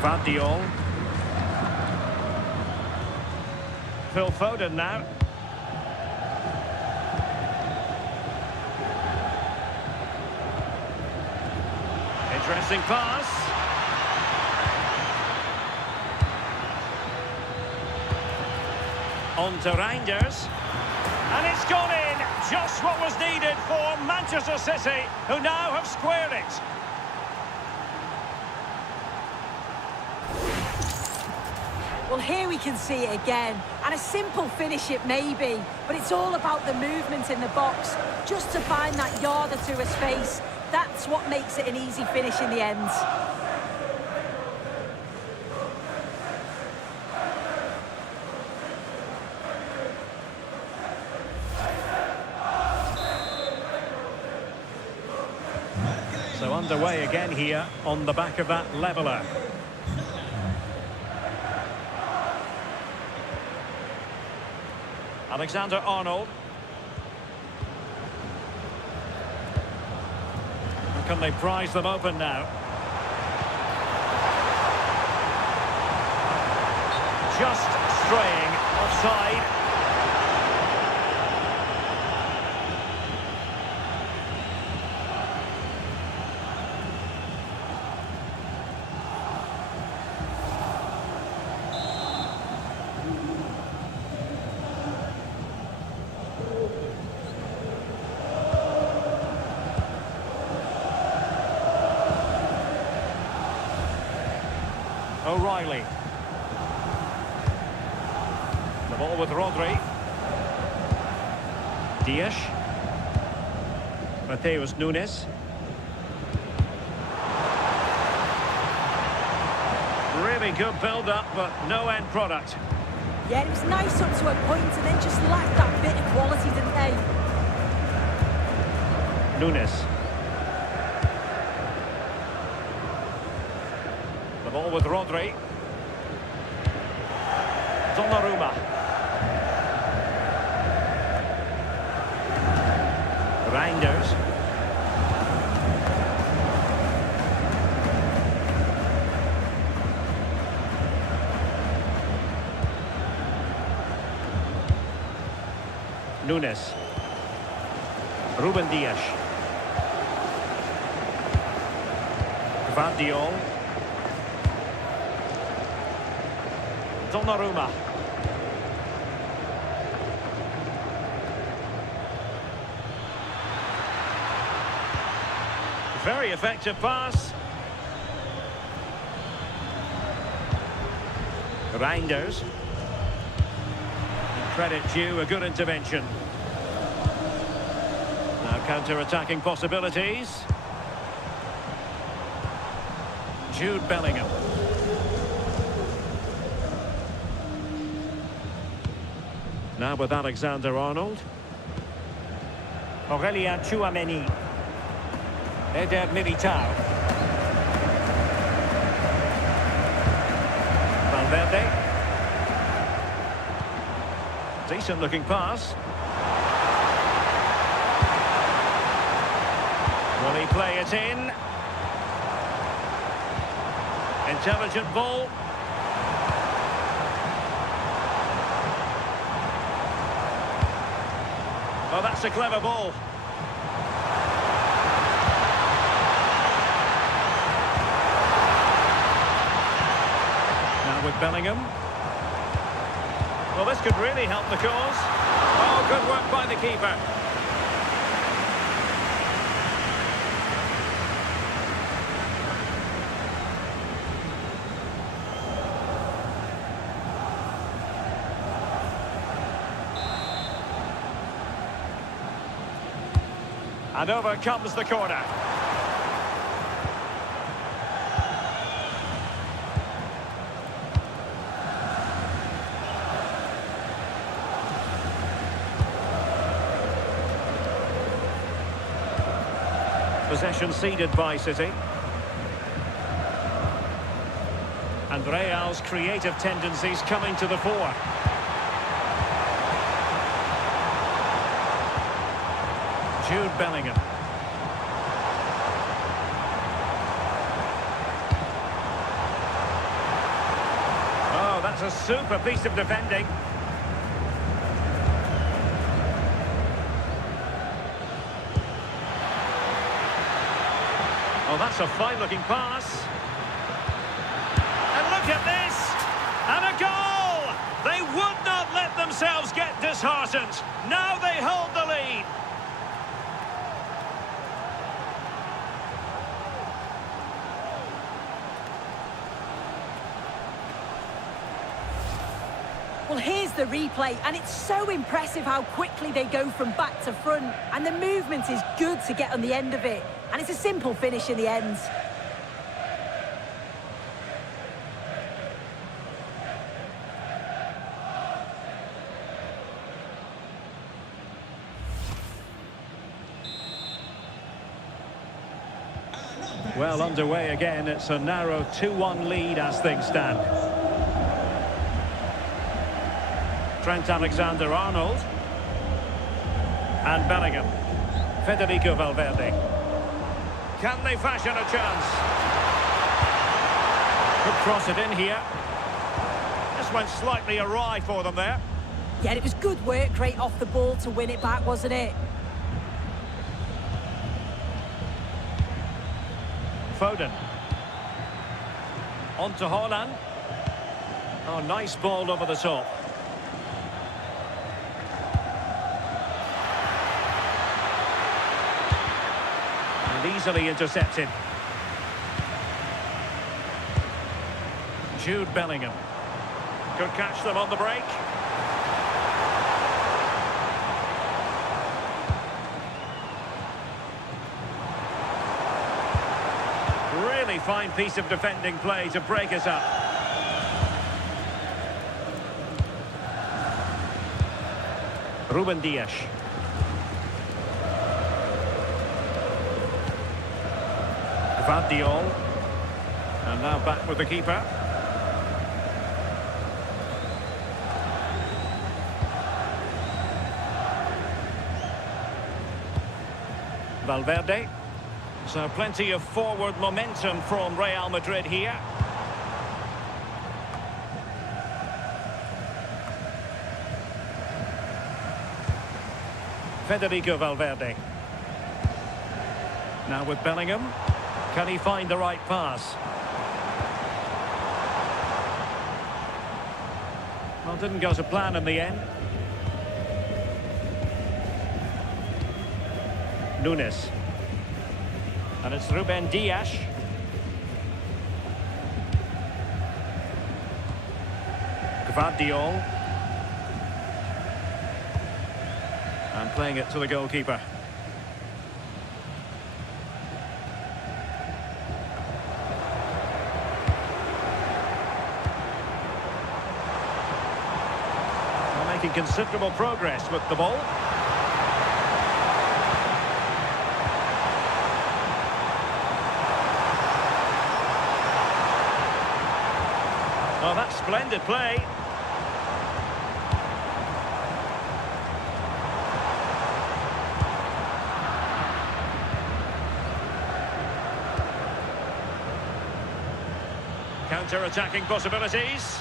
Gvardiol. Phil Foden now. Interesting pass. On to Reinders. And it's gone in. Just what was needed for Manchester City, who now have squared it. Well, here we can see it again, and a simple finish it may be, but it's all about the movement in the box, just to find that yard or two of space. That's what makes it an easy finish in the end. So underway again here on the back of that leveller. Alexander-Arnold. Can they prize them open now? Just straying offside. O'Reilly. The ball with Rodri. Dias. Mateus Nunes. Really good build-up, but no end product. Yeah, it was nice up to a point and then just lacked that bit of quality, didn't they? Nunes. The ball with Rodri. Donnarumma. Reinders. Nunes. Ruben Dias. Guardiola. Donnarumma. Very effective pass. Reinders. Credit due, a good intervention. Now counter-attacking possibilities. Jude Bellingham. Now with Alexander-Arnold. Aurélien Tchouameni. Eder Militao. Valverde. Decent looking pass. Will he play it in? Intelligent ball. Oh, that's a clever ball. Now with Bellingham. Well, this could really help the cause. Oh, good work by the keeper. And over comes the corner. Possession ceded by City. And Real's creative tendencies coming to the fore. Jude Bellingham. Oh, that's a super piece of defending. Oh, that's a fine-looking pass. And look at this! And a goal! They would not let themselves get disheartened. Now they hold the lead. Well, here's the replay, and it's so impressive how quickly they go from back to front. And the movement is good to get on the end of it. And it's a simple finish in the end. Well, underway again. It's a narrow 2-1 lead as things stand. Trent Alexander-Arnold. And Bellingham. Federico Valverde. Can they fashion a chance? Could cross it in here. This went slightly awry for them there. Yeah, it was good work right off the ball to win it back, wasn't it? Foden. On to Haaland. Oh, nice ball over the top. And easily intercepted. Jude Bellingham. Could catch them on the break. Really fine piece of defending play to break us up. Ruben Dias. Gvardiol. And now back with the keeper. Valverde. So plenty of forward momentum from Real Madrid here. Federico Valverde. Now with Bellingham. Can he find the right pass? Well, didn't go to plan in the end. Nunes. And it's Ruben Dias. Gvardiol. And playing it to the goalkeeper. They're making considerable progress with the ball. Oh, that's splendid play. Counter-attacking possibilities.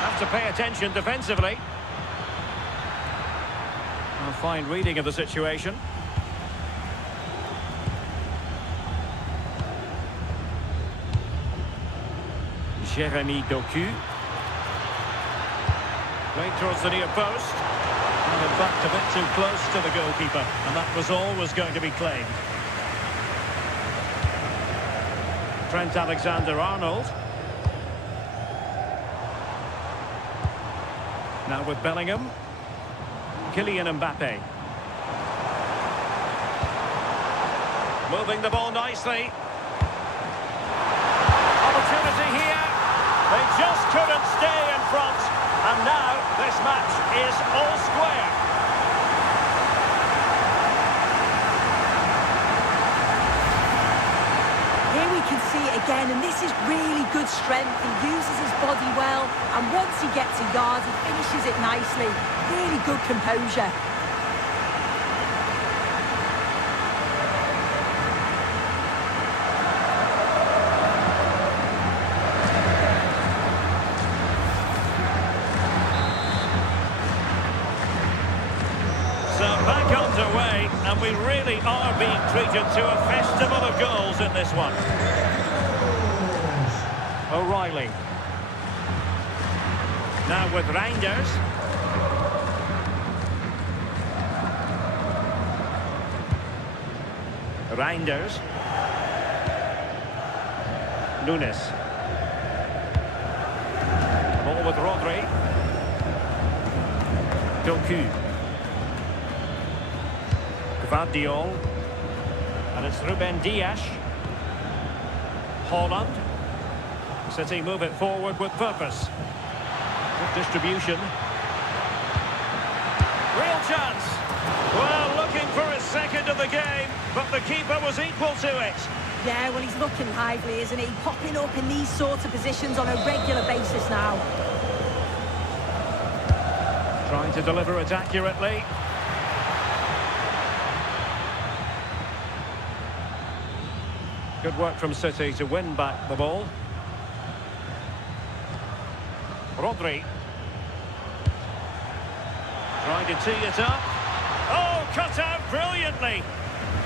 Have to pay attention defensively. A fine reading of the situation. Jeremy Doku. Played towards the near post. And in fact a bit too close to the goalkeeper. And that was always going to be claimed. Trent Alexander-Arnold. Now with Bellingham. Kylian Mbappe. Moving the ball nicely. Opportunity here. They just couldn't stay in front. And now this match is all square. Here we can see it again, and this is really good strength. He uses his body well, and once he gets a yard, he finishes it nicely. Really good composure. So back underway, and we really are being treated to a festival of goals in this one. O'Reilly. Now with Reinders. Reinders. Nunes. Ball with Rodri. Doku. Gvardiol. And it's Ruben Dias. Holland. City move it forward with purpose. Good distribution. Real chance. Well, looking for his second of the game, but the keeper was equal to it. Yeah, well, he's looking lively, isn't he? Popping up in these sorts of positions on a regular basis now. Trying to deliver it accurately. Good work from City to win back the ball. Rodri. Trying to tee it up. Oh, cut out brilliantly.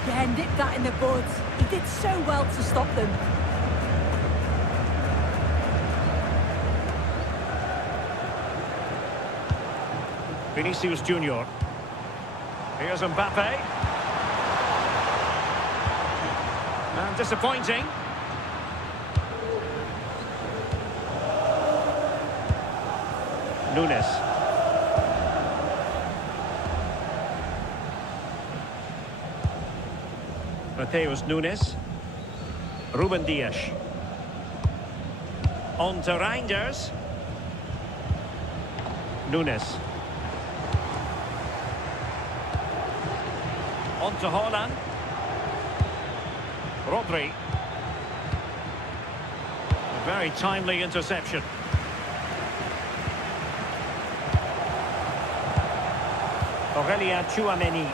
Yeah, nipped that in the bud. He did so well to stop them. Vinicius Junior. Here's Mbappe. And disappointing. Nunes. Mateus Nunes. Ruben Dias. On to Reinders. Nunes. On to Haaland. Rodri. A very timely interception. Aurelien Tchouameni.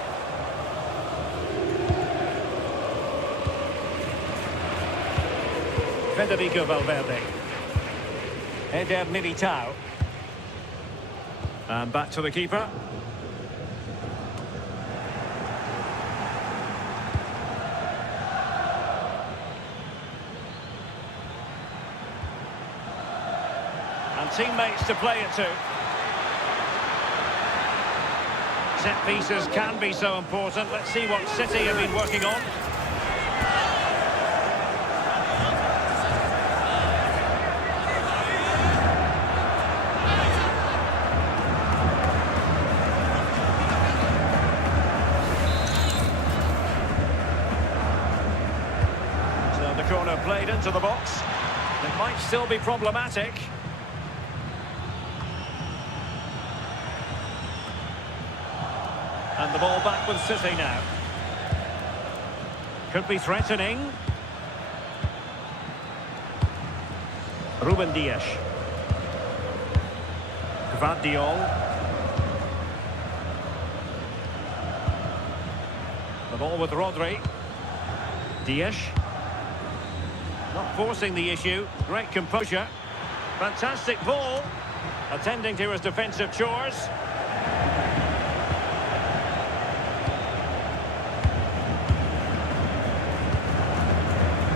Federico Valverde. Eder Militao. And back to the keeper. And teammates to play it to. Set pieces can be so important. Let's see what City have been working on. So the corner played into the box. It might still be problematic. And the ball back with City now. Could be threatening. Ruben Dias. Gvardiol. The ball with Rodri. Dias. Not forcing the issue. Great composure. Fantastic ball. Attending to his defensive chores.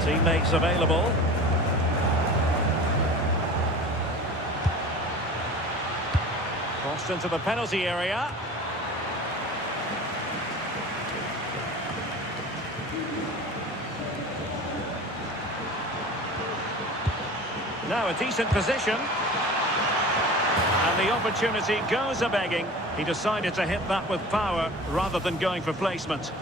Teammates available. Crossed into the penalty area. Now a decent position. And the opportunity goes a-begging. He decided to hit that with power rather than going for placement.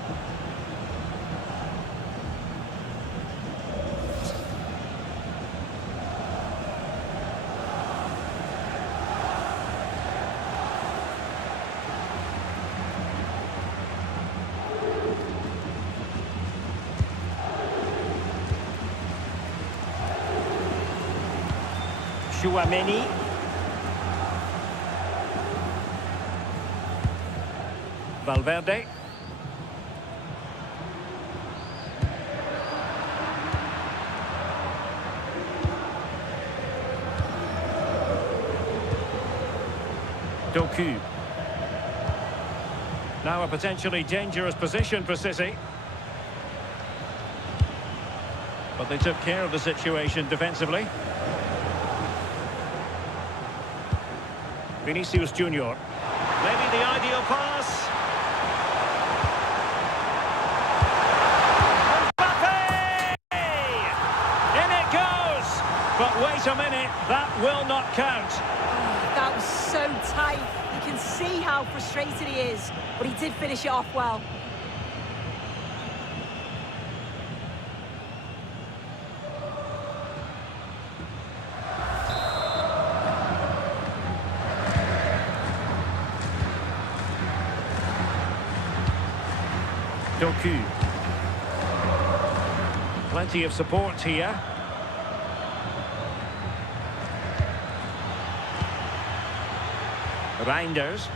Tchouameni. Valverde. Doku. Now a potentially dangerous position for City. But they took care of the situation defensively. Vinicius Junior. Maybe the ideal pass. Mbappe! In it goes! But wait a minute, that will not count. That was so tight. You can see how frustrated he is, but he did finish it off well. Doku. Plenty of support here. Reinders.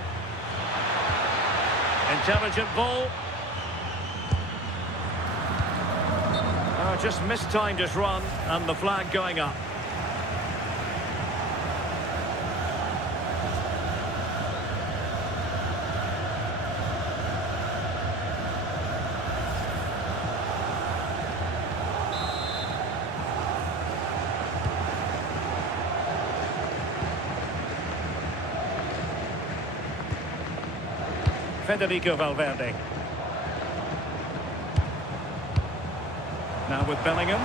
Intelligent ball. Oh, just mistimed his run and the flag going up. Federico Valverde. Now with Bellingham.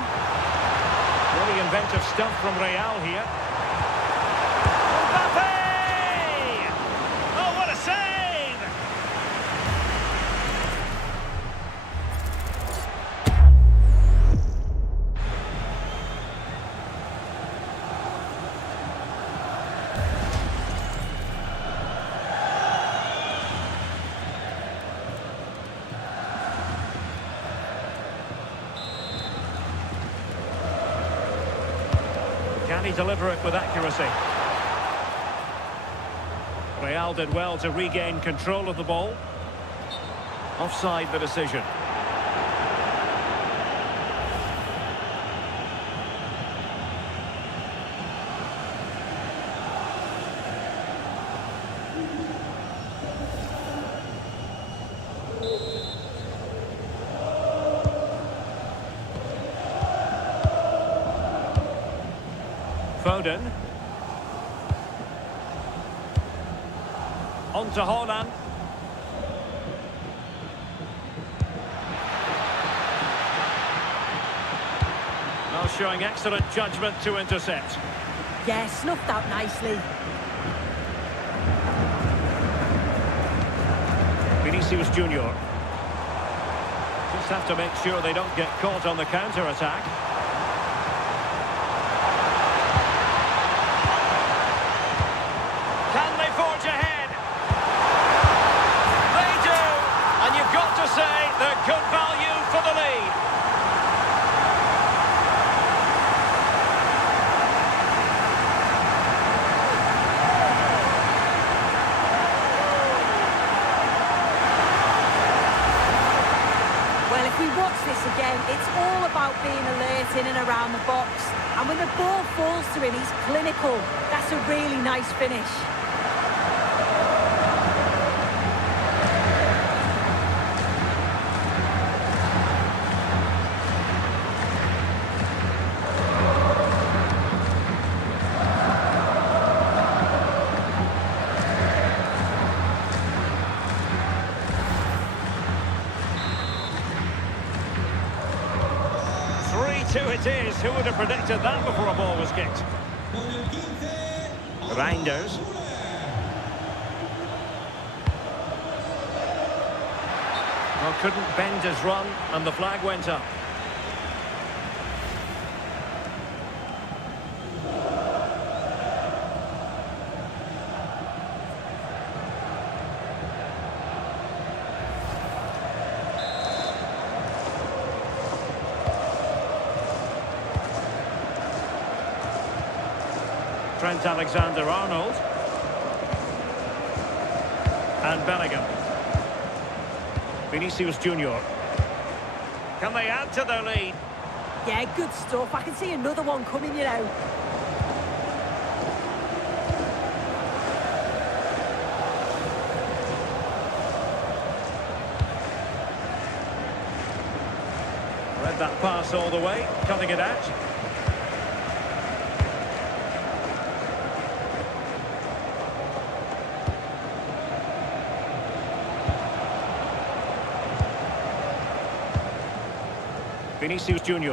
Really inventive stuff from Real here. Mbappe! Oh, what a save! Can he deliver it with accuracy? Real did well to regain control of the ball. Offside the decision. Foden. On to Haaland. Now showing excellent judgment to intercept. Yeah, snuffed out nicely. Vinicius Junior. Just have to make sure they don't get caught on the counter-attack. Can they forge ahead? They do! And you've got to say they're good value for the lead. Well, if we watch this again, it's all about being alert in and around the box. And when the ball falls to him, he's clinical. That's a really nice finish. It is. Who would have predicted that before a ball was kicked? Reinders. Well, couldn't bend his run, and the flag went up. Trent Alexander-Arnold. And Bellingham. Vinicius Junior. Can they add to their lead? Yeah, good stuff. I can see another one coming, you know. Read that pass all the way, cutting it out. Vinicius Junior.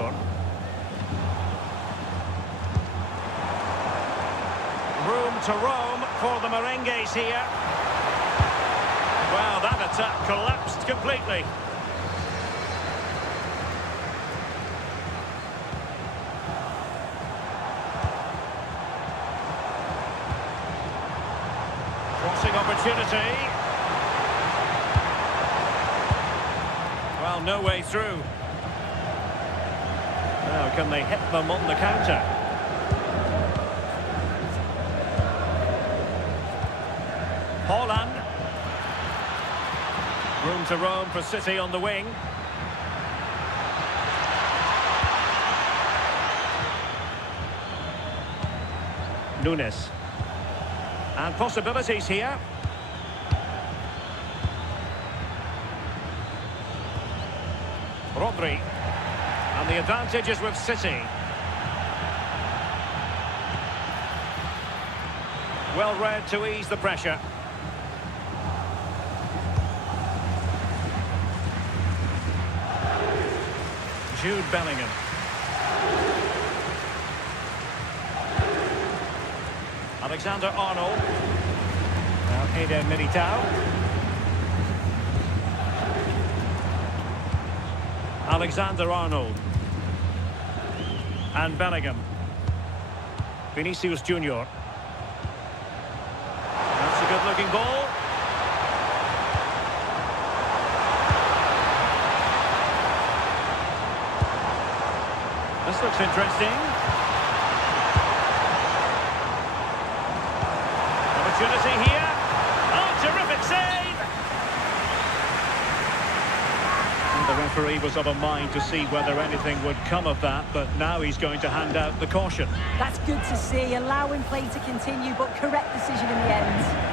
Room to roam for the Merengues here. Well, that attack collapsed completely. Crossing opportunity. Well, no way through. Now, can they hit them on the counter? Haaland. Room to roam for City on the wing. Nunes. And possibilities here. Rodri. And the advantage is with City. Well read to ease the pressure. Jude Bellingham. Alexander-Arnold. Now Eder Militao. Alexander-Arnold. And Bellingham. Vinicius Junior. That's a good-looking ball. This looks interesting. referee was of a mind to see whether anything would come of that, but now he's going to hand out the caution. That's good to see, allowing play to continue, but correct decision in the end.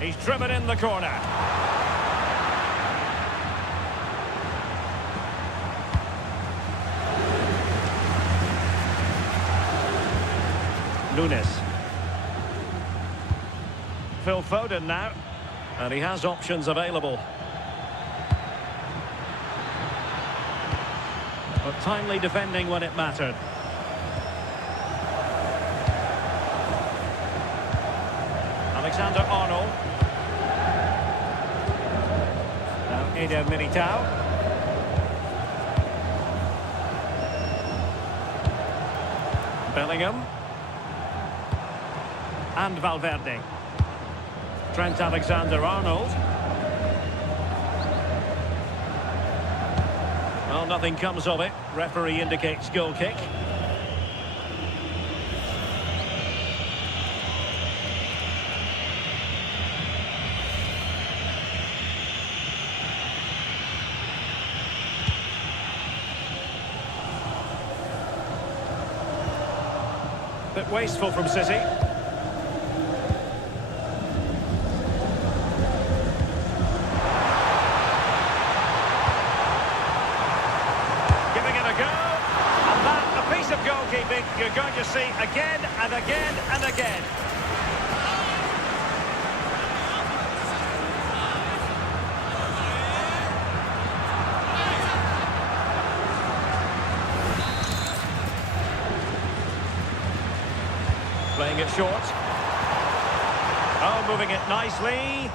He's driven in the corner. Nunes. Phil Foden now. And he has options available. But timely defending when it mattered. Alexander-Arnold. Now Eder Militao. Bellingham. And Valverde. Trent Alexander-Arnold. Well, nothing comes of it. Referee indicates goal kick. Bit wasteful from City. Goalkeeping you're going to see again and again and again. Playing it short. Oh, moving it nicely.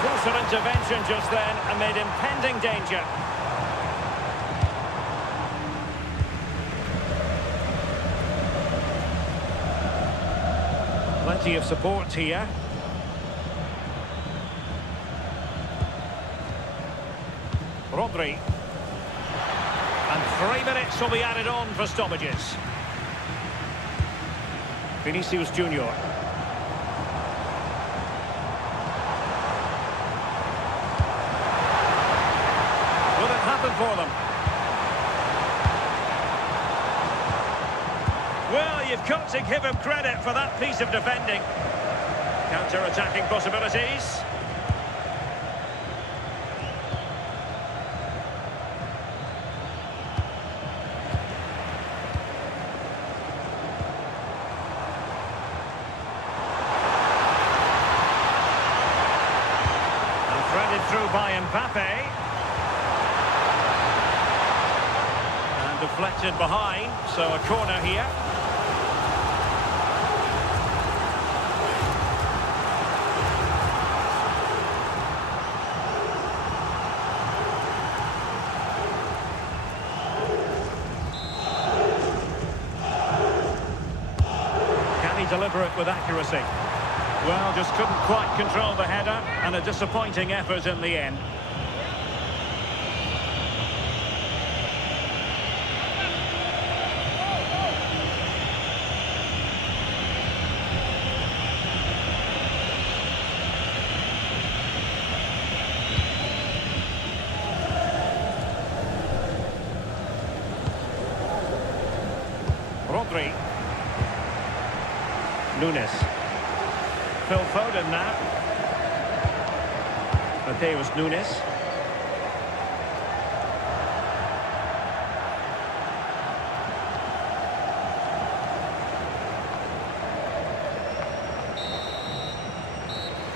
Closer intervention just then amid impending danger. Plenty of support here. Rodri. And 3 minutes will be added on for stoppages. Vinicius Junior. Will it happen for them? Well, you've got to give him credit for that piece of defending. Counter-attacking possibilities. And threaded through by Mbappe. And deflected behind, so a corner here. Deliver it with accuracy. Well, just couldn't quite control the header, and a disappointing effort in the end. Rodri. Nunes. Phil Foden now. Mateus Nunes.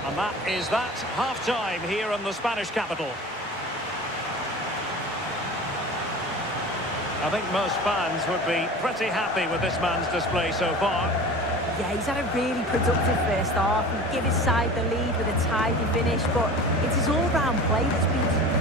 And that is that. Half-time here in the Spanish capital. I think most fans would be pretty happy with this man's display so far. Yeah, he's had a really productive first half. He gave his side the lead with a tidy finish, but it's his all-round play that's been...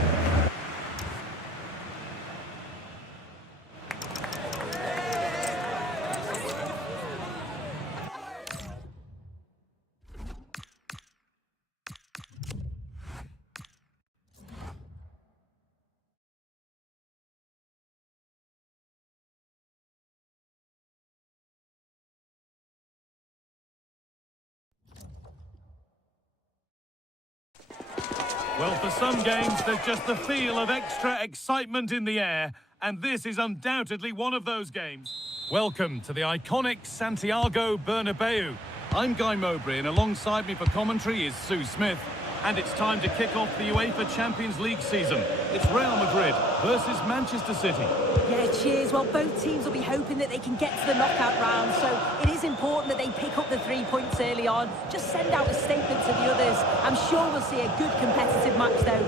Well, for some games, there's just the feel of extra excitement in the air, and this is undoubtedly one of those games. Welcome to the iconic Santiago Bernabeu. I'm Guy Mowbray, and alongside me for commentary is Sue Smith. And it's time to kick off the Uefa Champions League season. It's Real Madrid versus Manchester City. Yeah, cheers. Well, both teams will be hoping that they can get to the knockout round, so it is important that they pick up the 3 points early on. Just send out a statement to the others. I'm sure we'll see a good competitive match, though.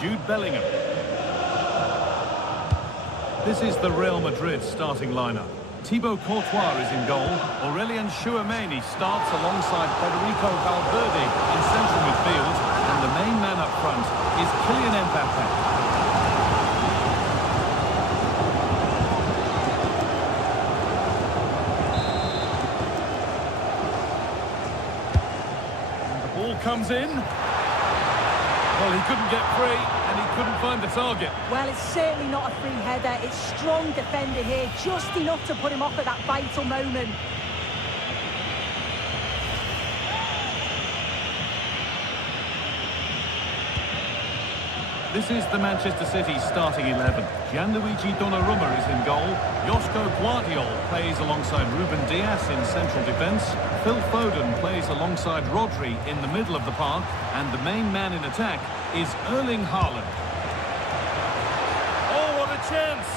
Jude Bellingham. This is the Real Madrid starting lineup. Thibaut Courtois is in goal. Aurelien Tchouameni starts alongside Federico Valverde in central midfield. And the main man up front is Kylian Mbappe. And the ball comes in. Well, he couldn't get free, and he couldn't find the target. Well, it's certainly not a free header. It's strong defender here, just enough to put him off at that vital moment. This is the Manchester City starting 11. Gianluigi Donnarumma is in goal. Joško Gvardiol plays alongside Ruben Dias in central defence. Phil Foden plays alongside Rodri in the middle of the park. And the main man in attack is Erling Haaland. Oh, what a chance!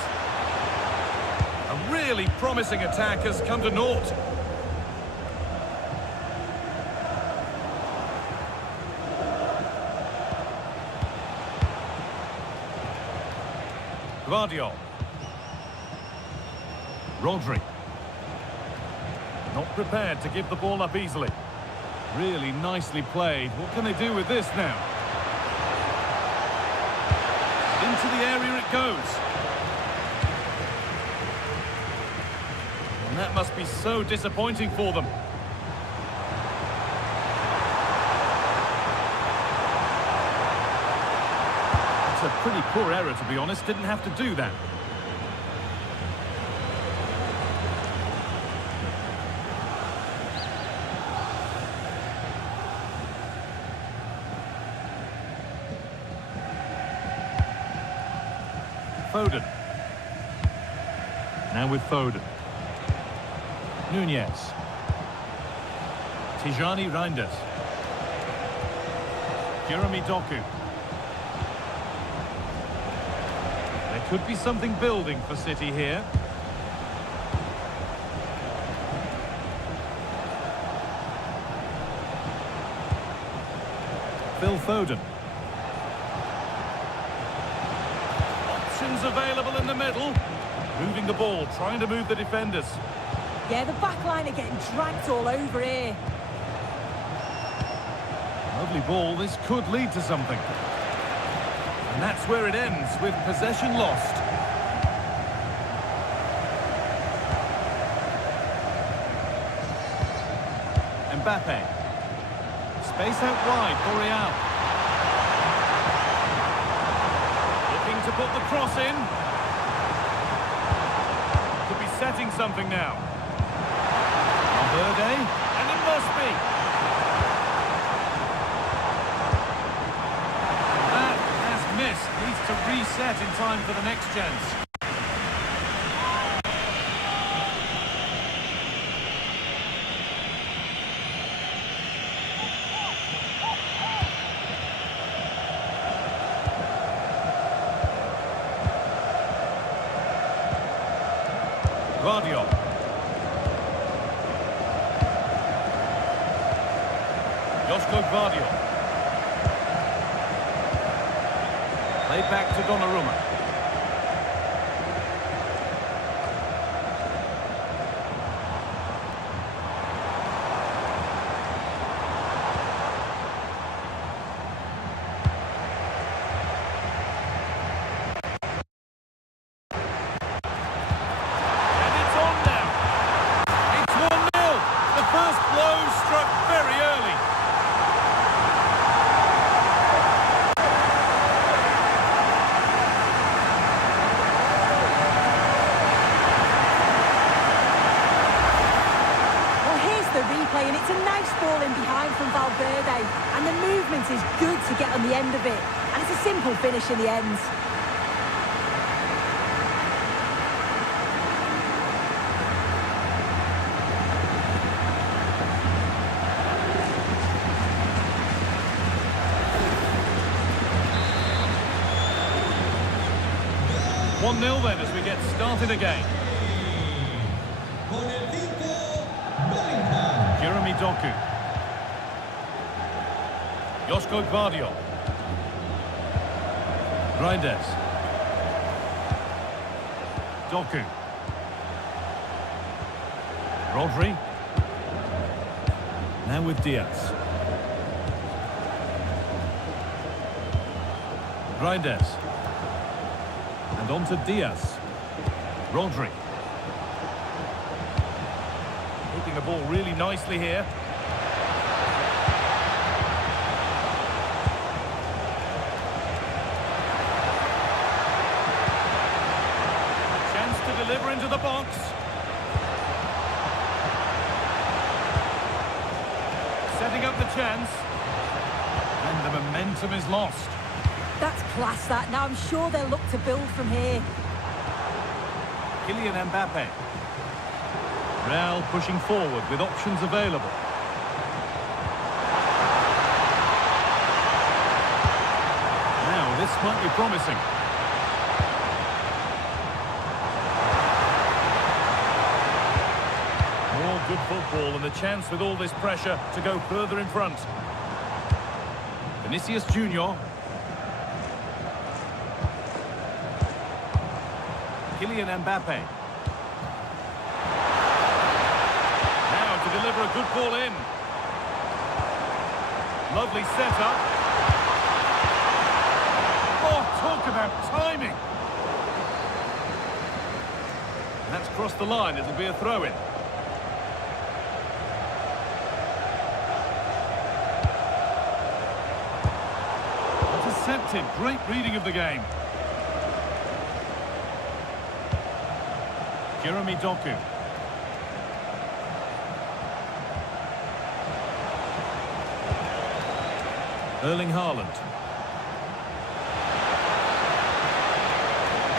A really promising attack has come to naught. Gvardiol. Rodri. Not prepared to give the ball up easily. Really nicely played. What can they do with this now? Into the area it goes. And that must be so disappointing for them. A pretty poor error, to be honest. Didn't have to do that. Foden. Now with Foden. Nunez. Tijani Reinders. Jeremy Doku. There could be something building for City here. Phil Foden. Options available in the middle. Moving the ball, trying to move the defenders. Yeah, the back line are getting dragged all over here. Lovely ball, this could lead to something. And that's where it ends, with possession lost. Mbappe. Space out wide for Real. Looking to put the cross in. Could be setting something now. Valverde, and it must be. Missed, needs to reset in time for the next chance. Gvardiol. Joško Gvardiol. Played back to Donnarumma. And it's on now. It's 1-0. The first blow struck very early. It's a nice ball in behind from Valverde, and the movement is good to get on the end of it. And it's a simple finish in the end. One 0 then as we get started again. Jeremy Doku. Josko Gvardiol. Grindes. Doku. Rodri. Now with Diaz. Grindes. And on to Diaz. Rodri. Hitting the ball really nicely here. Chance to deliver into the box. Setting up the chance. And the momentum is lost. That's class, that. Now I'm sure they'll look to build from here. Kylian Mbappe. Real pushing forward with options available. Now this might be promising. More good football and the chance with all this pressure to go further in front. Vinicius Junior. Kylian Mbappe. Now to deliver a good ball in. Lovely setup. Oh, talk about timing. That's crossed the line. It'll be a throw-in. Intercepted. Great reading of the game. Jeremy Doku. Erling Haaland.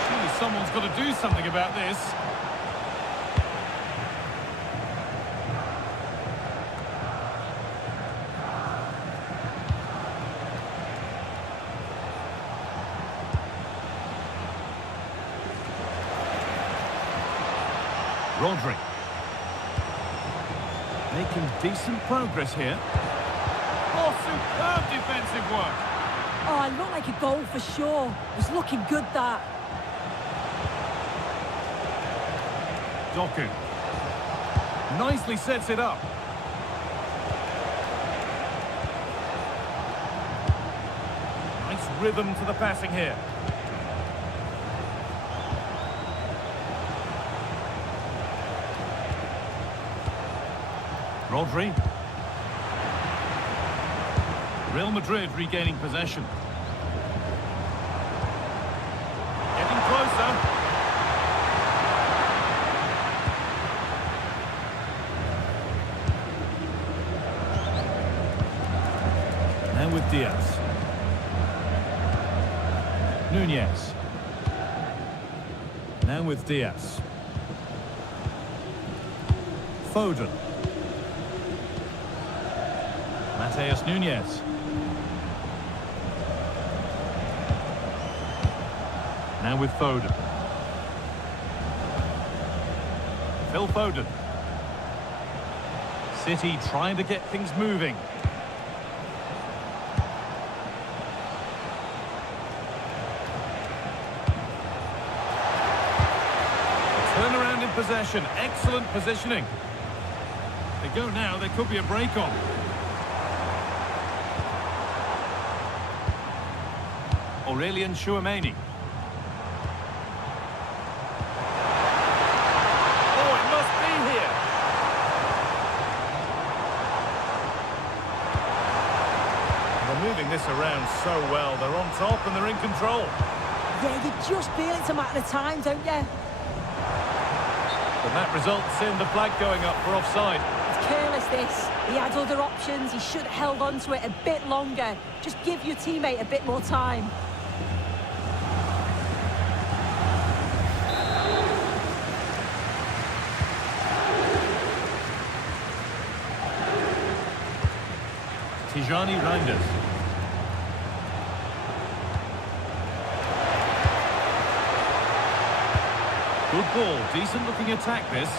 Surely someone's got to do something about this. Rodri. Making decent progress here. Oh, superb defensive work. Oh, it looked like a goal for sure. It was looking good, that. Doku. Nicely sets it up. Nice rhythm to the passing here. Rodri. Real Madrid regaining possession. Getting closer. Now with Diaz. Nunez. Now with Diaz. Foden. Mateus Nunez. Now with Foden. Phil Foden. City trying to get things moving. Turnaround in possession. Excellent positioning. They go now, there could be a break on. Aurelian Tchouameni. Oh, it must be here. They're moving this around so well. They're on top and they're in control. Yeah, you just feel it's a matter of time, don't you? But that results in the flag going up for offside. It's careless, this. He had other options. He should have held on to it a bit longer. Just give your teammate a bit more time. Tijani Reinders. Good ball, decent looking attack this.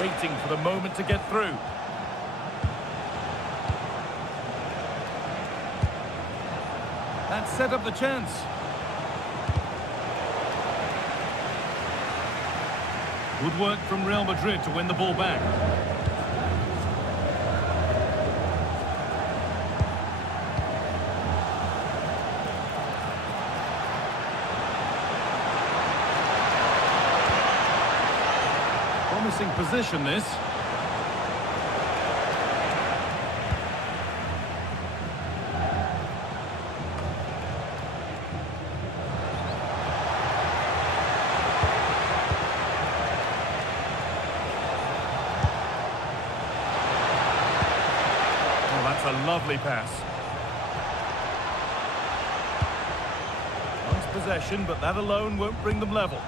Waiting for the moment to get through. That set up the chance. Good work from Real Madrid to win the ball back. Promising position, this. A lovely pass. Nice possession, but that alone won't bring them level.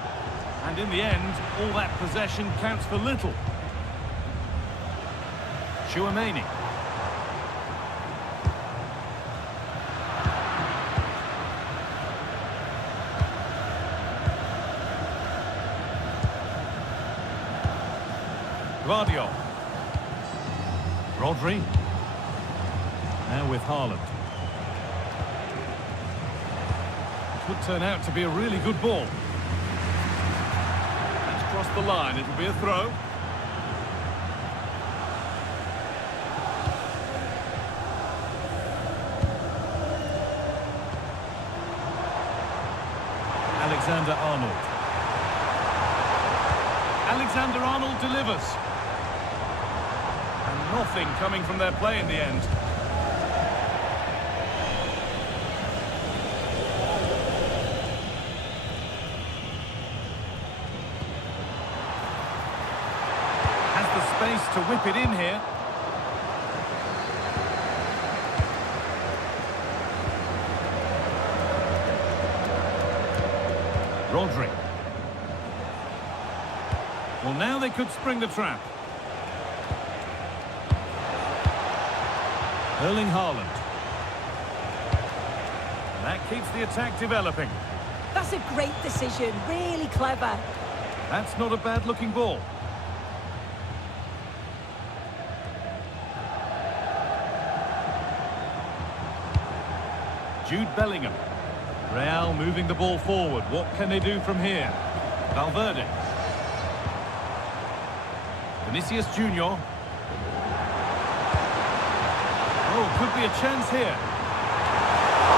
And in the end, all that possession counts for little. Chouameni. Guardiola. Rodri. Now with Haaland. Could turn out to be a really good ball. That's crossed the line. It'll be a throw. Alexander-Arnold. Alexander-Arnold delivers. And nothing coming from their play in the end. Space to whip it in here. Rodri. Well, now they could spring the trap. Erling Haaland. That keeps the attack developing. That's a great decision, really clever. That's not a bad-looking ball. Jude Bellingham. Real moving the ball forward. What can they do from here? Valverde. Vinicius Junior. Oh, could be a chance here.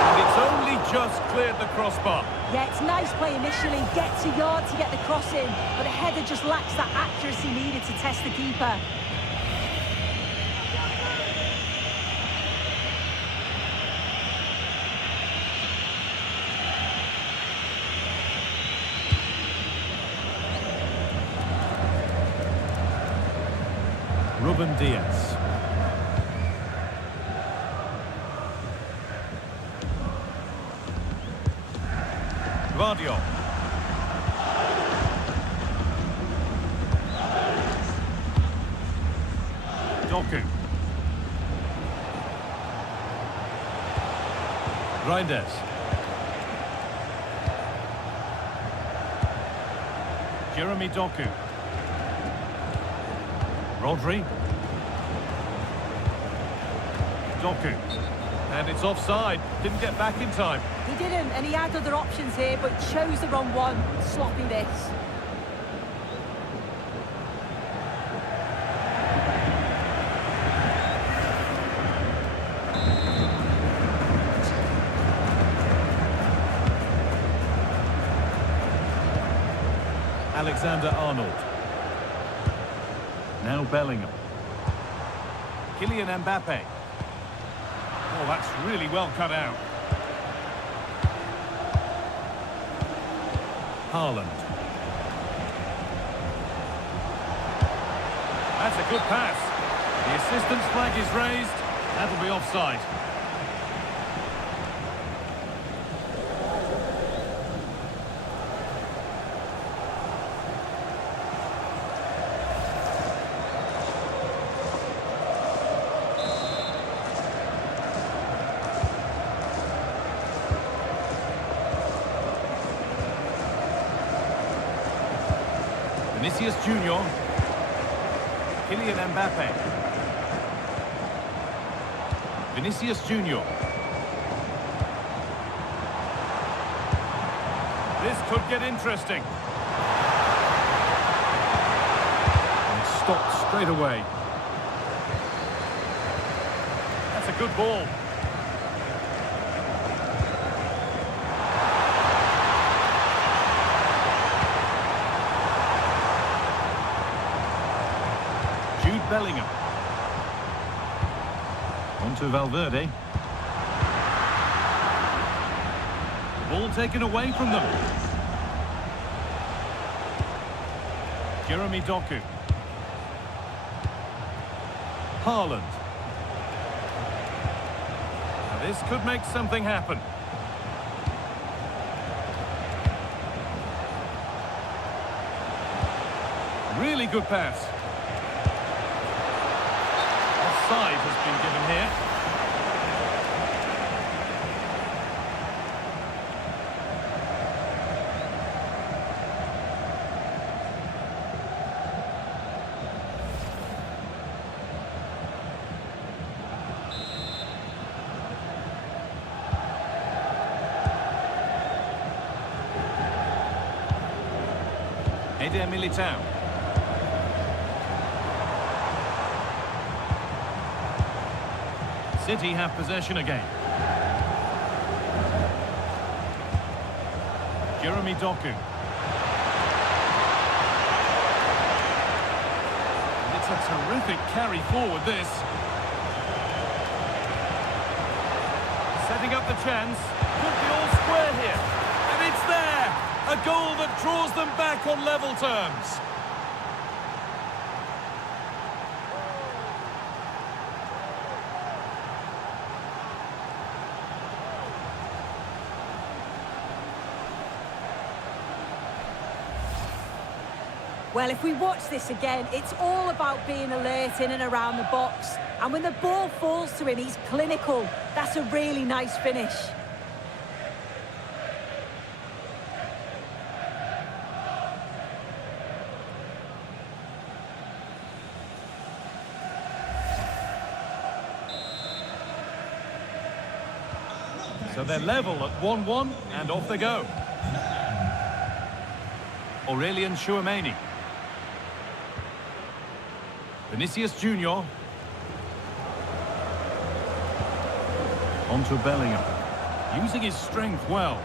And it's only just cleared the crossbar. Yeah, it's nice play initially. Gets a yard to get the cross in, but the header just lacks that accuracy needed to test the keeper. Ruben Diaz. Guardiola. Doku. Reinders. Jeremy Doku. Rodri. Doku. And it's offside. Didn't get back in time. He didn't, and he had other options here, but chose the wrong one. Sloppy this. Alexander-Arnold. Now Bellingham. Kylian Mbappe. Oh, that's really well cut out. Haaland. good pass. The assistant's flag is raised. That'll be offside. Vinicius Junior. Kylian Mbappe. Vinicius Junior. This could get interesting. And stopped straight away. That's a good ball. Bellingham. On to Valverde. Ball taken away from them. Jeremy Doku. Haaland. Now this could make something happen. Really good pass. Offside has been given here. Eder Militao. City have possession again. Jeremy Doku. It's a terrific carry forward, this. Setting up the chance. Could be all square here. And it's there! A goal that draws them back on level terms. Well, if we watch this again, it's all about being alert in and around the box. And when the ball falls to him, he's clinical. That's a really nice finish. So they're level at 1-1 and off they go. Aurelien Tchouameni. Vinicius Junior. On to Bellingham. Using his strength well.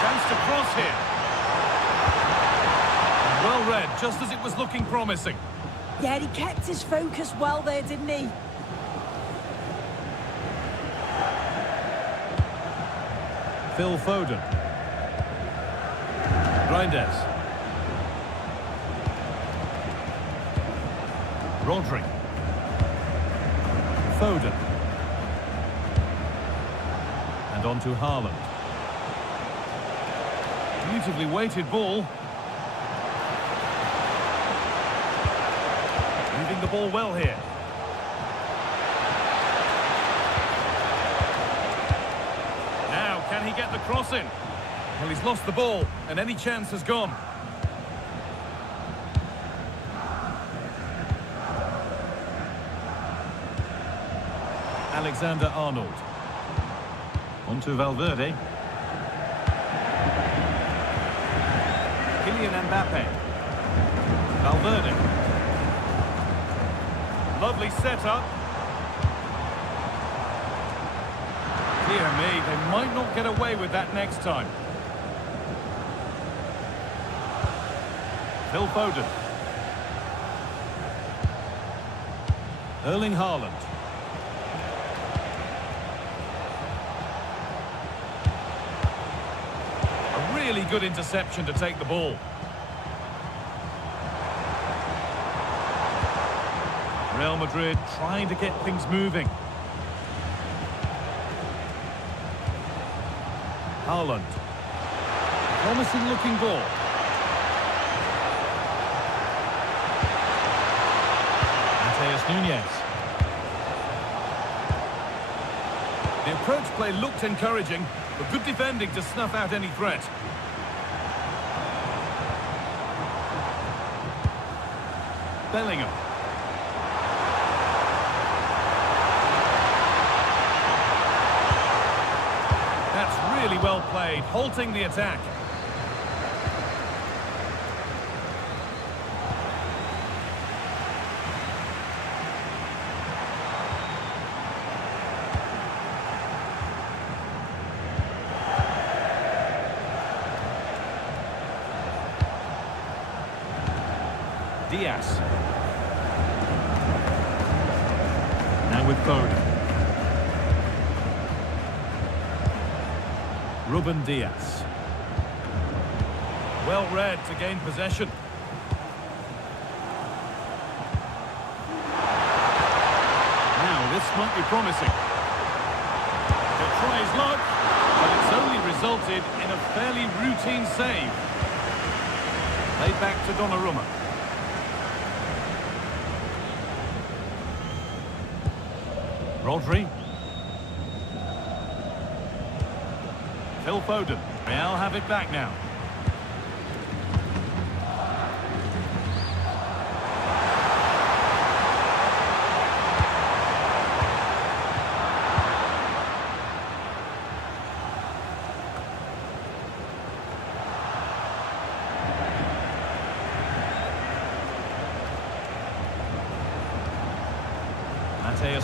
Chance to cross here. Well read, just as it was looking promising. Yeah, he kept his focus well there, didn't he? Phil Foden. Reinders. Rodri. Foden. And on to Haaland. Beautifully weighted ball. Moving the ball well here. Now, can he get the cross in? Well, he's lost the ball, and any chance has gone. Alexander-Arnold. On to Valverde. Kylian Mbappe. Valverde. Lovely setup. Dear me, they might not get away with that next time. Phil Foden. Erling Haaland. A really good interception to take the ball. Real Madrid trying to get things moving. Haaland. Promising looking ball. Nunez. The approach play looked encouraging, but good defending to snuff out any threat. Bellingham. That's really well played, halting the attack. Diaz. Now with Foden. Ruben Diaz. Well read to gain possession. Now this might be promising. He'll try his luck, but it's only resulted in a fairly routine save. Played back to Donnarumma. Rodri. Phil Foden. Real have it back now.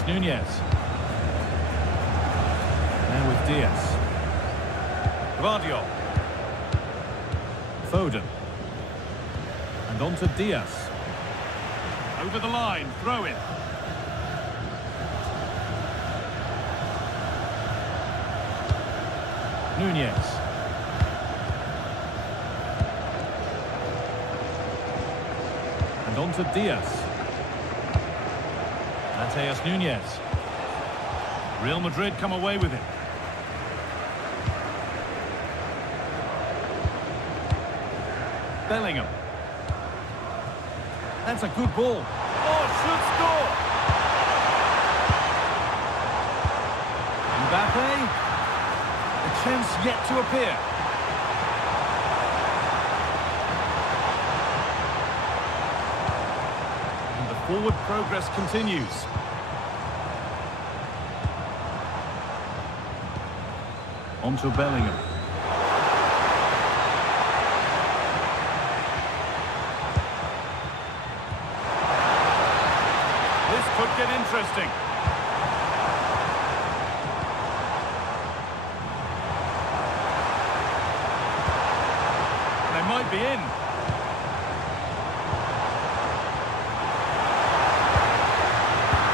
Nunez. Now with Diaz. Guardiola. Foden. And on to Diaz. Over the line, throw in. Nunez. And on to Diaz. Nunez. Real Madrid come away with it. Bellingham. That's a good ball. Oh, should score! Mbappe. A chance yet to appear. And the forward progress continues. On to Bellingham. This could get interesting. They might be in.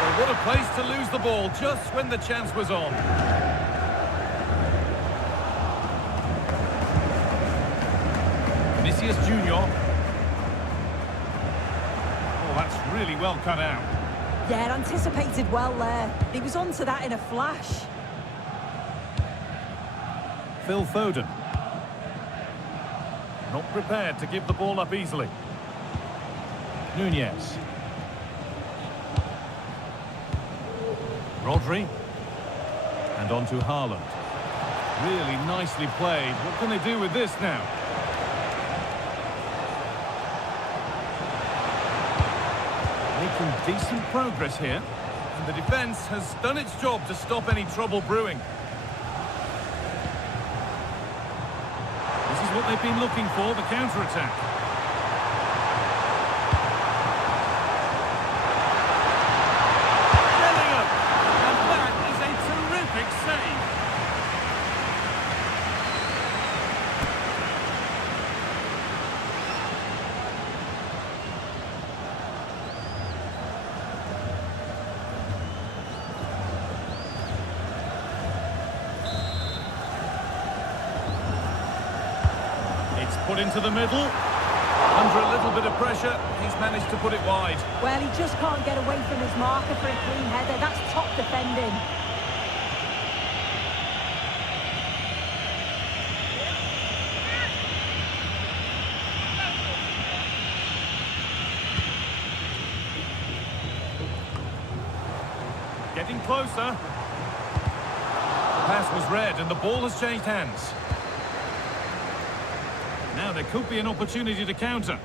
Well, what a place to lose the ball just when the chance was on. Junior. Oh, that's really well cut out. Yeah, anticipated well there. He was onto that in a flash. Phil Foden. Not prepared to give the ball up easily. Nunez. Rodri. And on to Haaland. Really nicely played. What can they do with this now? Making decent progress here, and the defence has done its job to stop any trouble brewing. This is what they've been looking for, the counter-attack. Bellingham! And that is a terrific save. Put into the middle. A Under a little bit of pressure, he's managed to put it wide. Well, he just can't get away from his marker for a clean header. That's top defending. Getting closer. The pass was read and the ball has changed hands. Now there could be an opportunity to counter.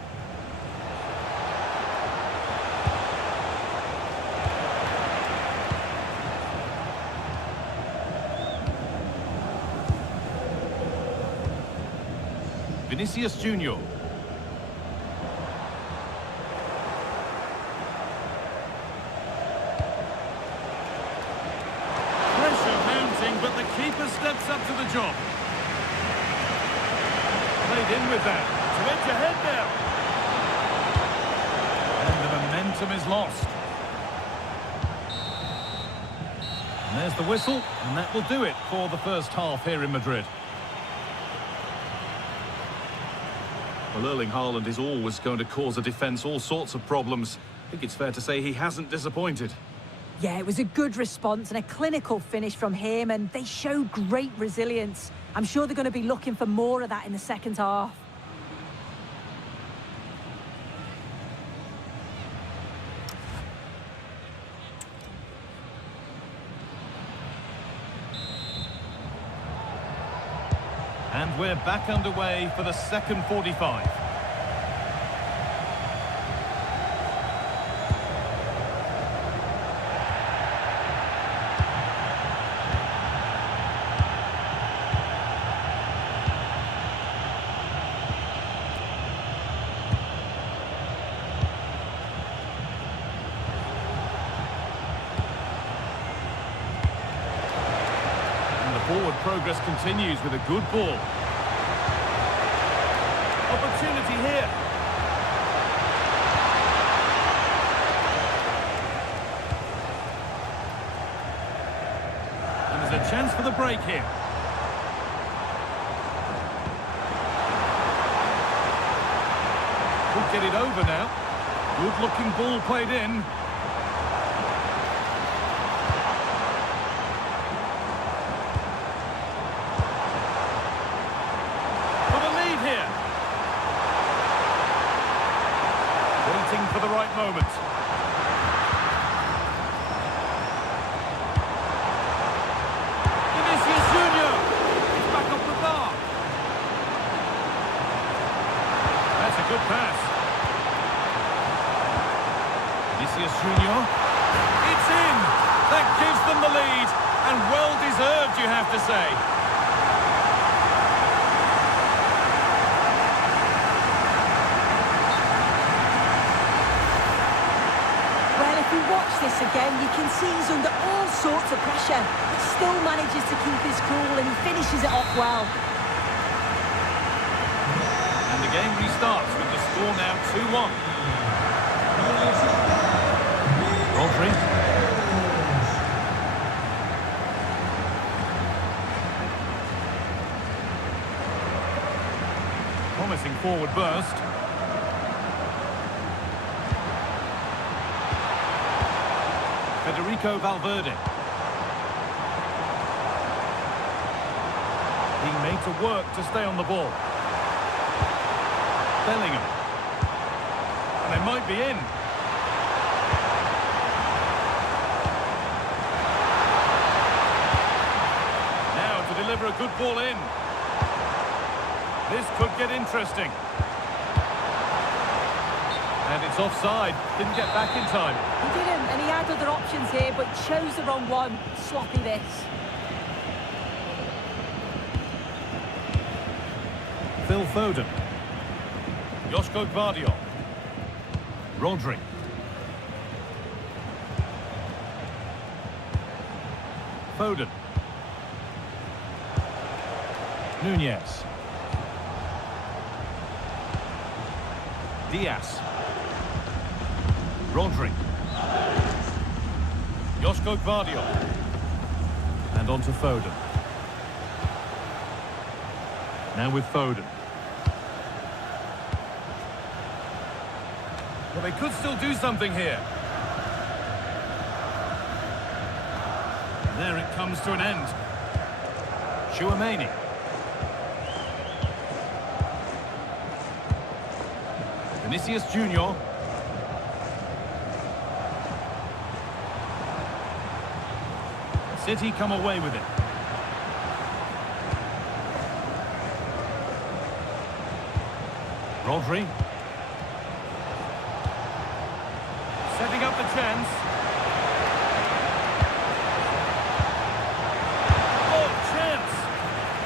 Vinicius Junior. But the keeper steps up to the job. Played in with that. To edge ahead now. And the momentum is lost. And there's the whistle, and that will do it for the first half here in Madrid. Well, Erling Haaland is always going to cause a defence all sorts of problems. I think it's fair to say he hasn't disappointed. Yeah, it was a good response and a clinical finish from him, and they showed great resilience. I'm sure they're going to be looking for more of that in the second half. And we're back underway for the second 45. Forward progress continues with a good ball. Opportunity here. And there's a chance for the break here. Could get it over now. Good looking ball played in. For the right moment. Vinicius Junior. He's back off the bar. That's a good pass. Vinicius Junior. It's in. That gives them the lead, and well deserved, you have to say. If you watch this again, you can see he's under all sorts of pressure, but still manages to keep his cool and he finishes it off well. And the game restarts with the score now 2-1. Rodri. Promising forward burst. Federico Valverde. Being made to work to stay on the ball. Bellingham. And they might be in. Now to deliver a good ball in. This could get interesting. And it's offside. Didn't get back in time. He didn't, and he had other options here, but chose the wrong one. Sloppy this. Phil Foden. Joško Gvardiol. Rodri. Foden. Nunez. Diaz. Rodri. Joško Gvardiol. And on to Foden. Now with Foden. Well, they could still do something here. There it comes to an end. Chouameni. Vinicius Junior. City come away with it. Rodri. Setting up the chance. Oh, chance!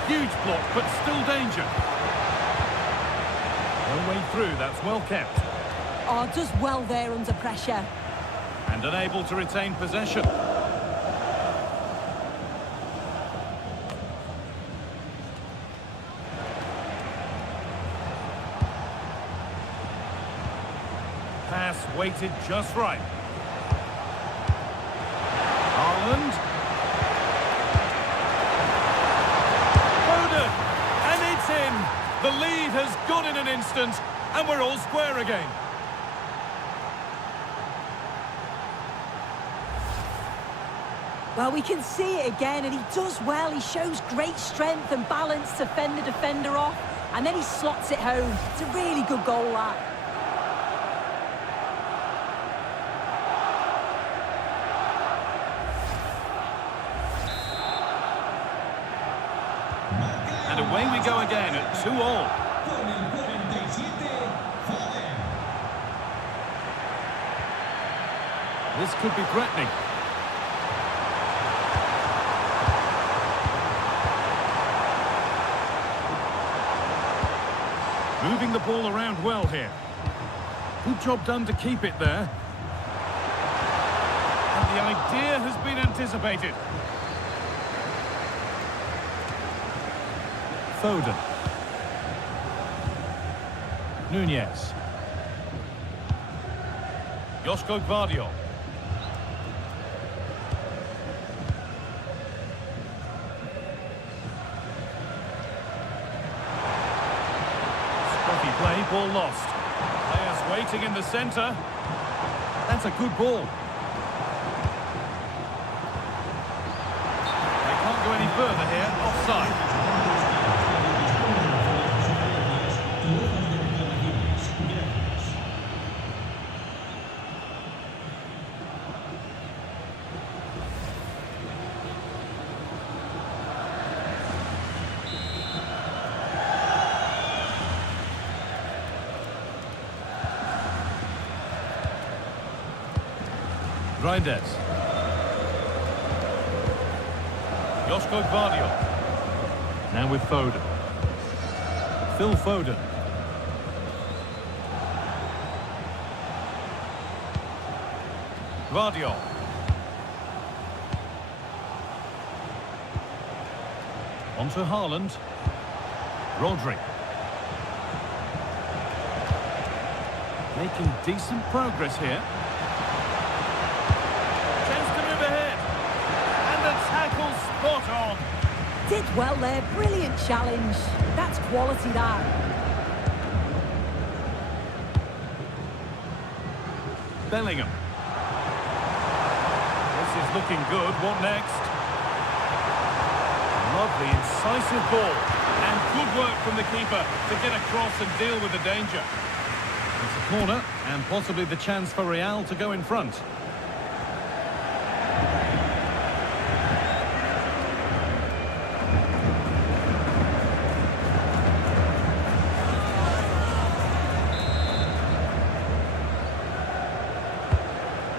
Huge block, but still danger. No way through, that's well kept. Oh, does well there under pressure. And unable to retain possession. Pass weighted just right. Haaland. Foden. And it's in. The lead has gone in an instant, and we're all square again. Well, we can see it again, and he does well. He shows great strength and balance to fend the defender off, and then he slots it home. It's a really good goal, that. And away we go again at 2-2. This could be threatening. Moving the ball around well here. Good job done to keep it there. And the idea has been anticipated. Foden. Nunez. Josko Gvardiol. Spotty play, ball lost. Players waiting in the centre. That's a good ball. They can't go any further here, offside. Reinders. Josko Gvardiol. Now with Foden. Phil Foden. Gvardiol. On to Haaland. Rodri. Making decent progress here. Spot on. Did well there, brilliant challenge. That's quality, that. Bellingham. This is looking good. What next? Lovely, incisive ball. And good work from the keeper to get across and deal with the danger. It's a corner and possibly the chance for Real to go in front.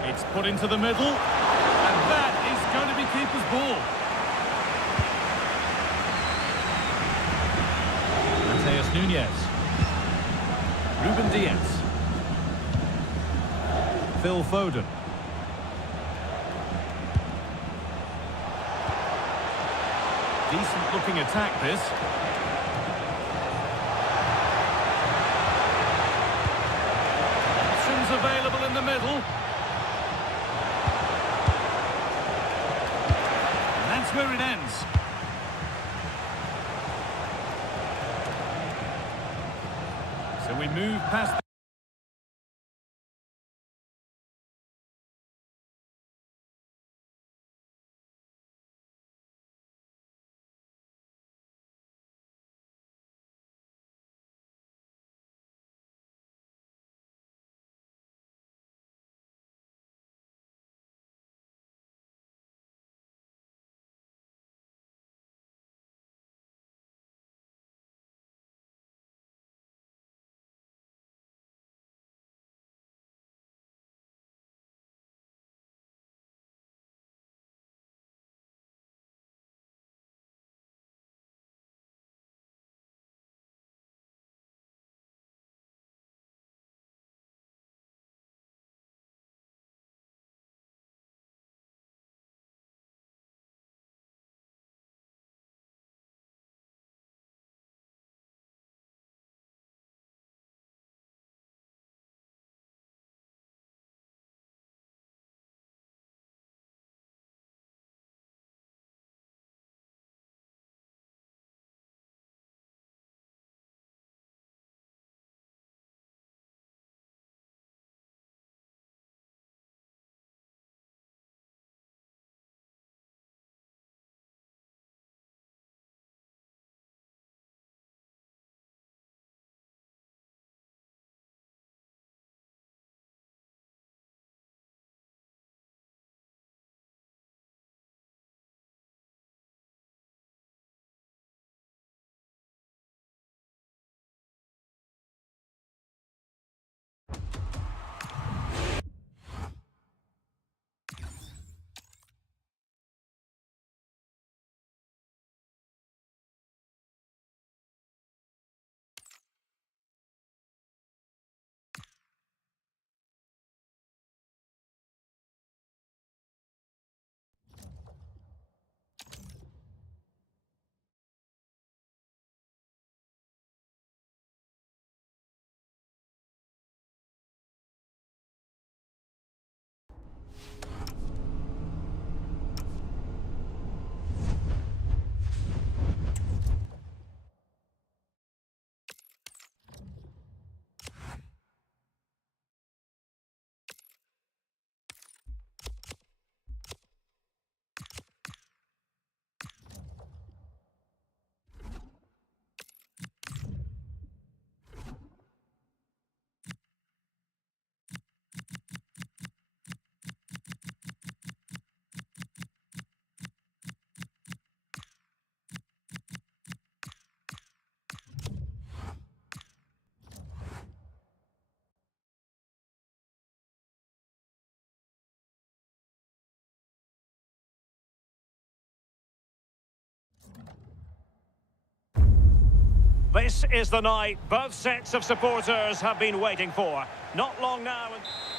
It's put into the middle, and that is going to be keeper's ball. Mateus Nunez. Ruben Diaz. Phil Foden. Decent looking attack, this. Options available in the middle. Where it ends. So we move past This is the night both sets of supporters have been waiting for. Not long now.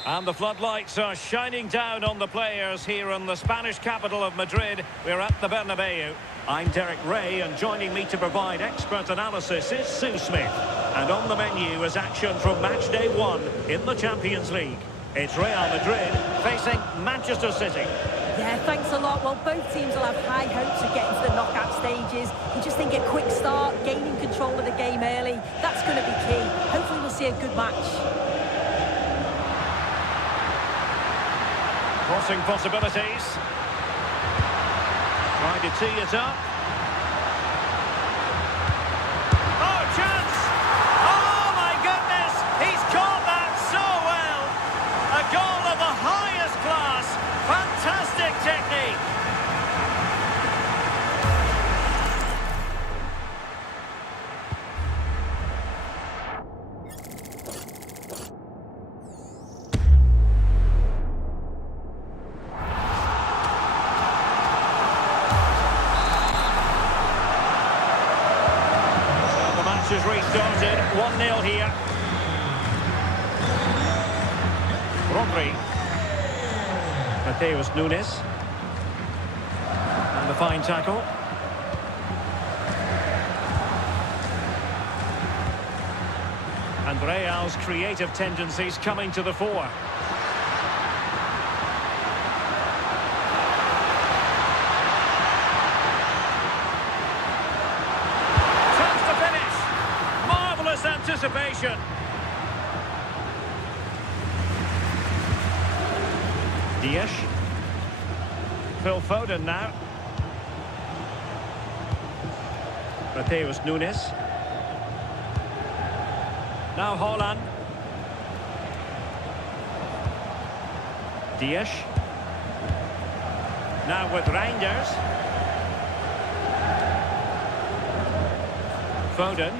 And the floodlights are shining down on the players here in the Spanish capital of Madrid. We're at the Bernabeu. I'm Derek Ray, and joining me to provide expert analysis is Sue Smith. And on the menu is action from match day 1 in the Champions League. It's Real Madrid facing Manchester City. Yeah, thanks a lot. Well, both teams will have high hopes of getting to the knockout stages. You just think a quick start, gaining control of the game early, that's going to be key. Hopefully we'll see a good match. Crossing possibilities. Trying to tee it up. Oh, chance! Oh, my goodness! He's caught that so well! A goal of the highest class! Fantastic technique! Is restarted, 1-0 here. Rodri. Mateus Nunes. And the fine tackle. And Real's creative tendencies coming to the fore. Anticipation. Dias. Phil Foden now. Mateus Nunes. Now Haaland. Dias. Now with Reinders. Foden.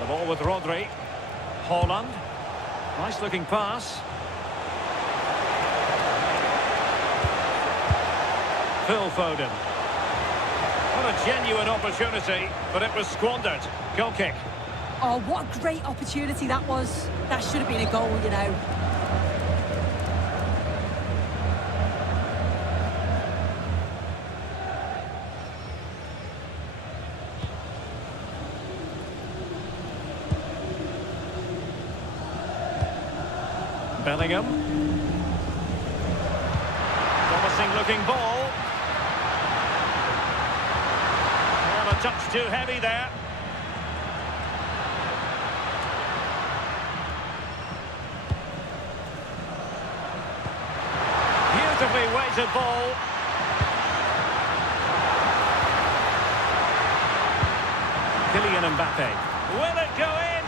The ball with Rodri. Haaland. Nice looking pass. Phil Foden. What a genuine opportunity, but it was squandered. Goal kick. Oh, what a great opportunity that was. That should have been a goal, you know. Bellingham. Promising looking ball. Well, a touch too heavy there. Beautifully weighted ball. Kylian Mbappe. Will it go in?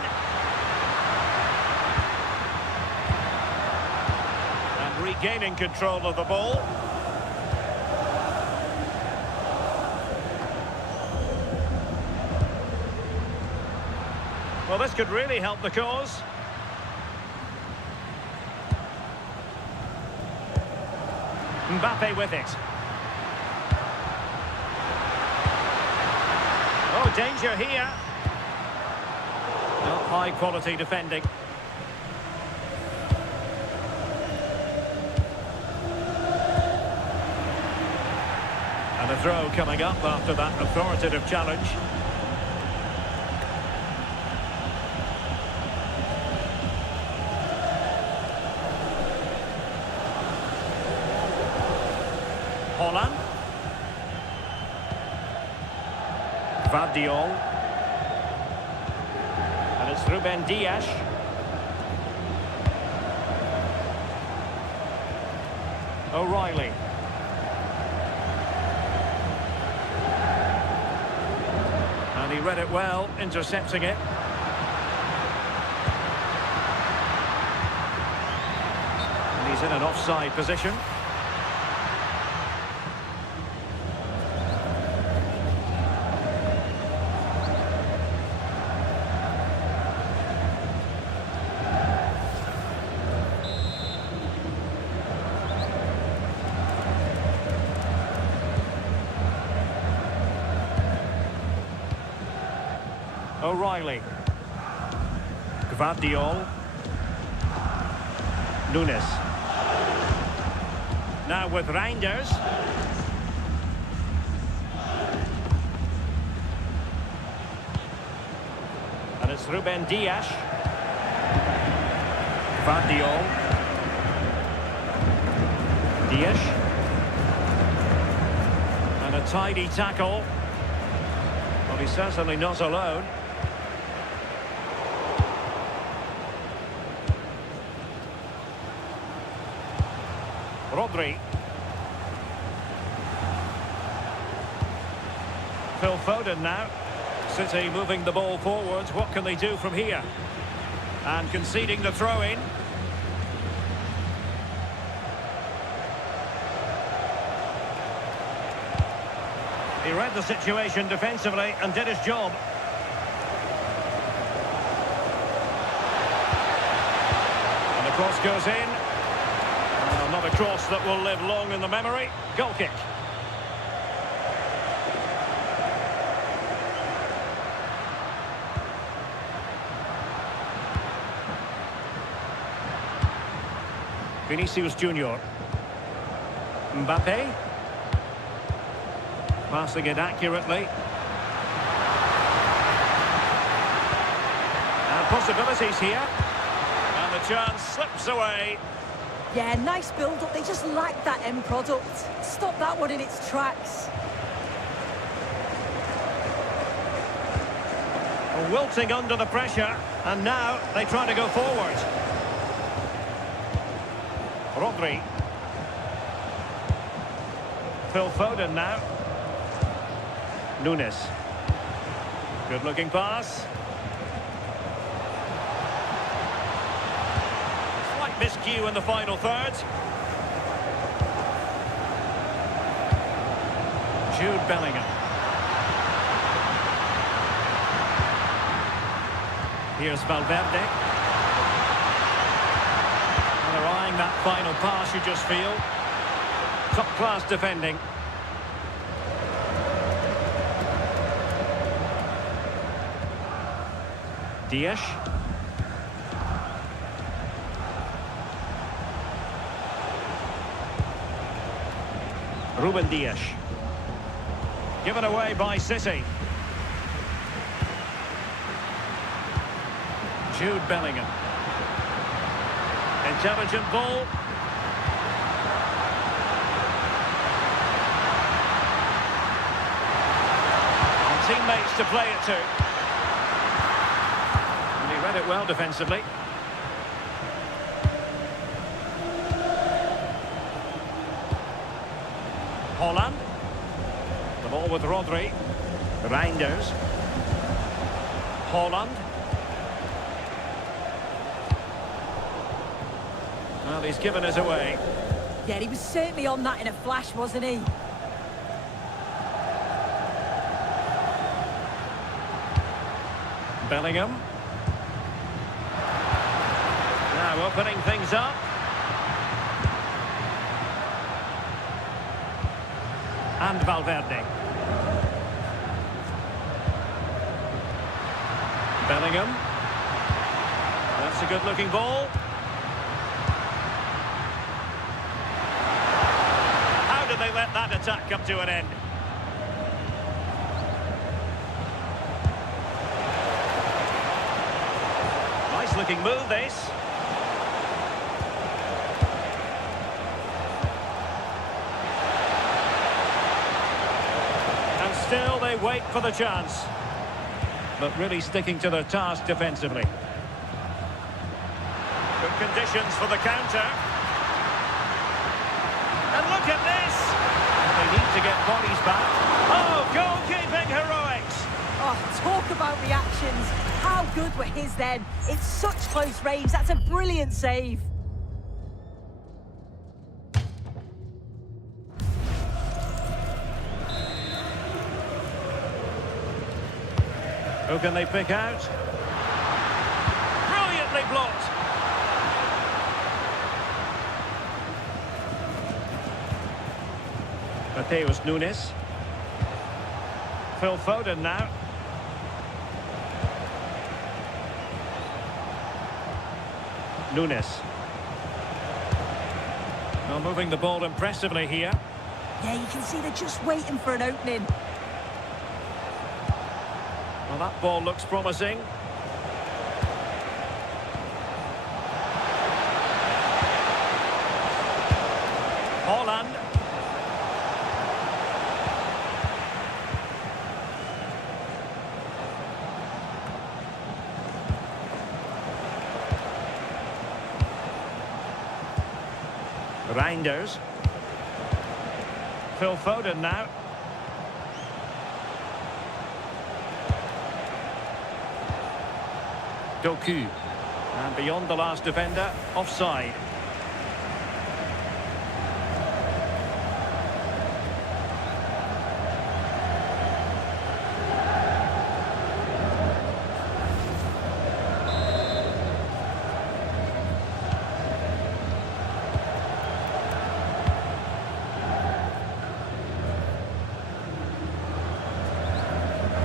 Regaining control of the ball. Well, this could really help the cause. Mbappe with it. Oh, danger here. Not high quality defending. And a throw coming up after that authoritative challenge. Haaland. Vardiol. And it's Ruben Dias. O'Reilly. And he read it well, intercepting it. And he's in an offside position. O'Reilly. Gvardiol. Nunes. Now with Reinders. And it's Ruben Dias. Gvardiol. Dias. And a tidy tackle. Well, he's certainly not alone. Rodri. Phil Foden now. City moving the ball forwards. What can they do from here? And conceding the throw-in. He read the situation defensively and did his job. And the cross goes in. And another cross that will live long in the memory. Goal kick. Vinicius Junior. Mbappe. Passing it accurately. And possibilities here. And the chance slips away. Yeah, nice build-up. They just lack that end product. Stop that one in its tracks. Wilting under the pressure. And now they try to go forward. Rodri. Phil Foden now. Nunes. Good looking pass. Slight miscue in the final third. Jude Bellingham. Here's Valverde. And they're eyeing that final pass, you just feel. Top class defending. Dias. Ruben Dias. Given away by City. Jude Bellingham. Intelligent ball. And teammates to play it to. Read it well defensively. Holland. The ball with Rodri. Reinders. Holland. Well, he's given us away. Yeah, he was certainly on that in a flash, wasn't he? Bellingham. Now opening things up. And Valverde. Bellingham. That's a good looking ball. How did they let that attack come to an end? Nice looking move this. Still, they wait for the chance. But really sticking to their task defensively. Good conditions for the counter. And look at this! They need to get bodies back. Oh, goalkeeping heroics! Oh, talk about reactions. How good were his then? It's such close range. That's a brilliant save. Who can they pick out? Brilliantly blocked. Mateus Nunes. Phil Foden now. Nunes. Well, moving the ball impressively here. Yeah, you can see they're just waiting for an opening. Well, that ball looks promising. Holland. Reinders. Phil Foden now. Doku. And beyond the last defender, offside.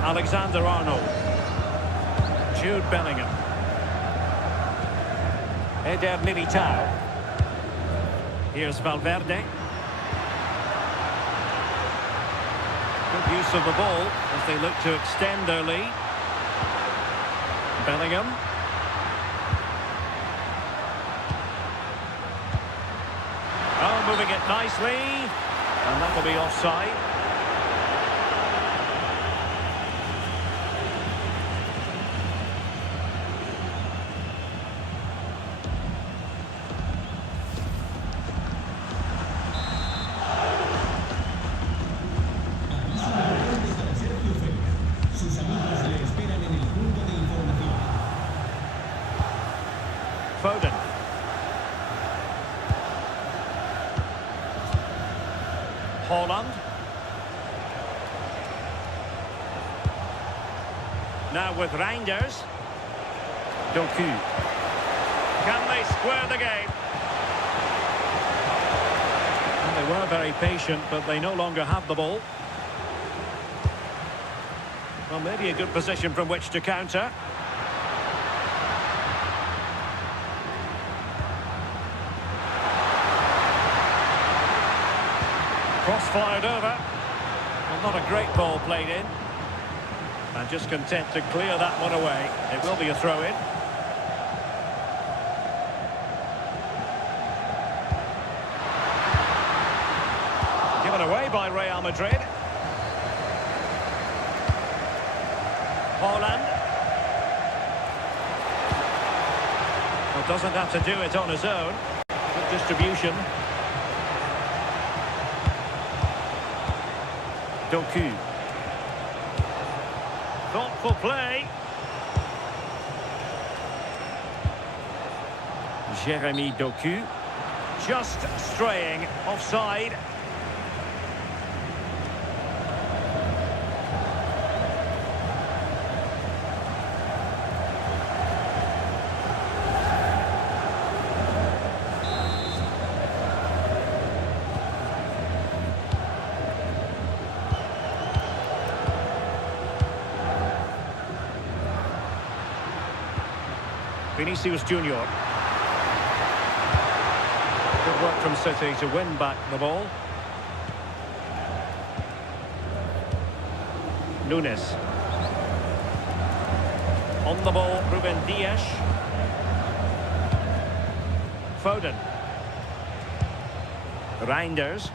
Alexander-Arnold. Jude Bellingham. Eder Militao. Here's Valverde. Good use of the ball as they look to extend their lead. Bellingham. Oh, moving it nicely. And that will be offside. Foden. Holland. Now with Reinders. Doku. Can they square the game? And they were very patient, but they no longer have the ball. Well, maybe a good position from which to counter. Cross-fired over. Well, not a great ball played in. And just content to clear that one away. It will be a throw-in. Given away by Real Madrid. Holland. Well, doesn't have to do it on his own. Good distribution. Doku. Thoughtful play. Jeremy Doku. Just straying offside. Vinicius Junior. Good work from City to win back the ball. Nunes. On the ball, Ruben Dias. Foden. Reinders.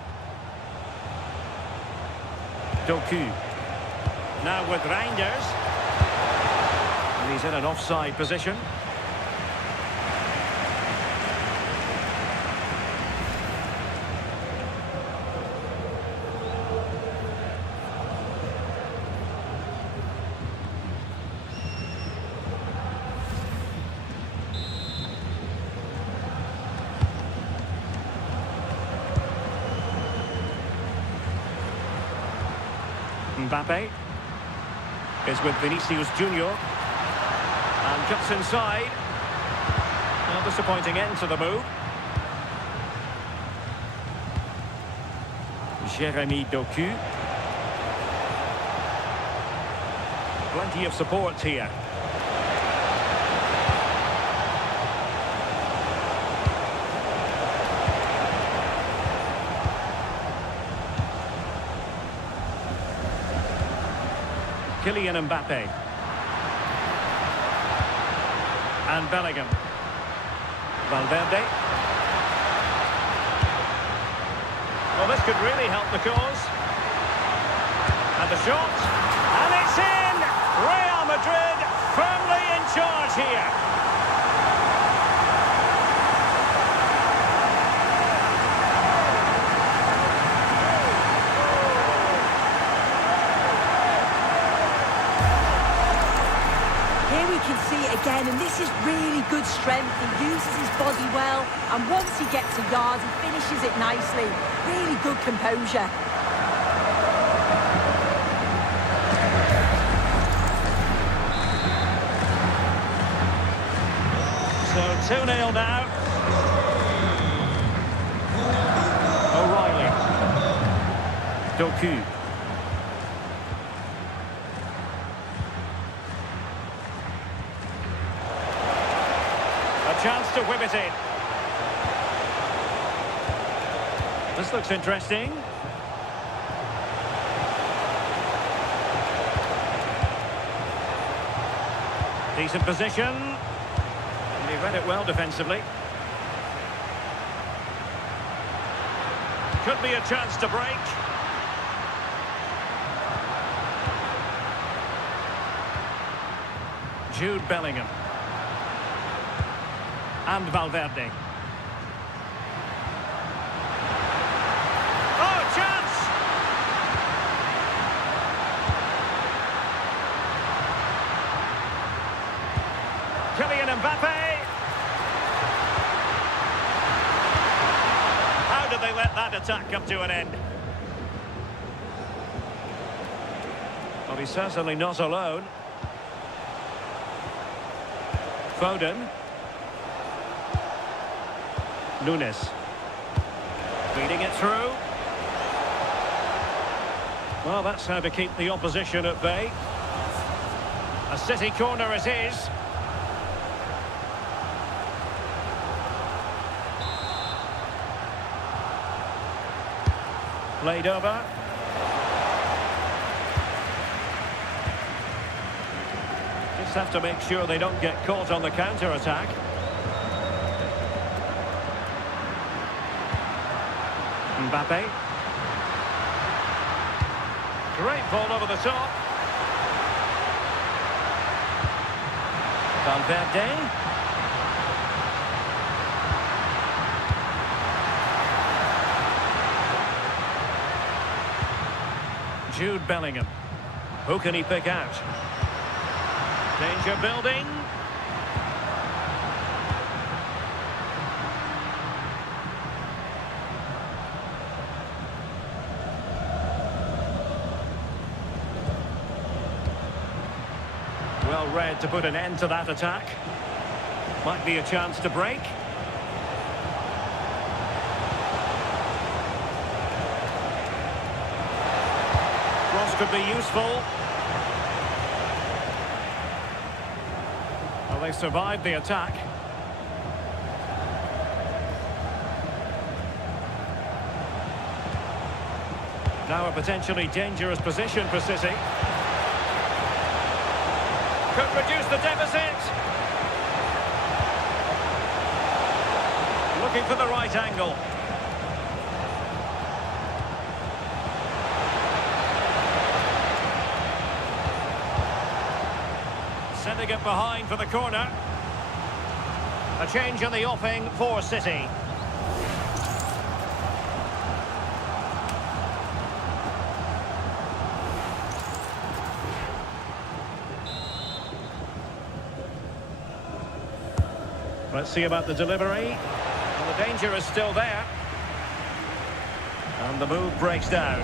Doku. Now with Reinders. And he's in an offside position. Mbappe is with Vinicius Junior and cuts inside. A disappointing end to the move. Jeremy Doku. Plenty of support here. Kylian Mbappe. And Bellingham. Valverde. Well, this could really help the cause. And the shot. And it's in! Real Madrid firmly in charge here. Here we can see it again, and this is really good strength. He uses his body well, and once he gets a yard, he finishes it nicely. Really good composure. So 2-0 now. O'Reilly. Doku. A chance to whip it in. This looks interesting. Decent position. And he read it well defensively. Could be a chance to break. Jude Bellingham. And Valverde. Oh, chance! Kylian Mbappe. How did they let that attack come to an end? Well, he's certainly not alone. Foden. Nunes. Feeding it through. Well, that's how to keep the opposition at bay. A City corner it is. Played over. Just have to make sure they don't get caught on the counter-attack. Mbappe. Great ball over the top. Valverde. Jude Bellingham. Who can he pick out? Danger building. Well read to put an end to that attack. Might be a chance to break. Cross could be useful. Well, they survived the attack. Now a potentially dangerous position for City. Could reduce the deficit. Looking for the right angle. Sending it behind for the corner. A change in the offing for City. Let's see about the delivery. Well, the danger is still there. And the move breaks down.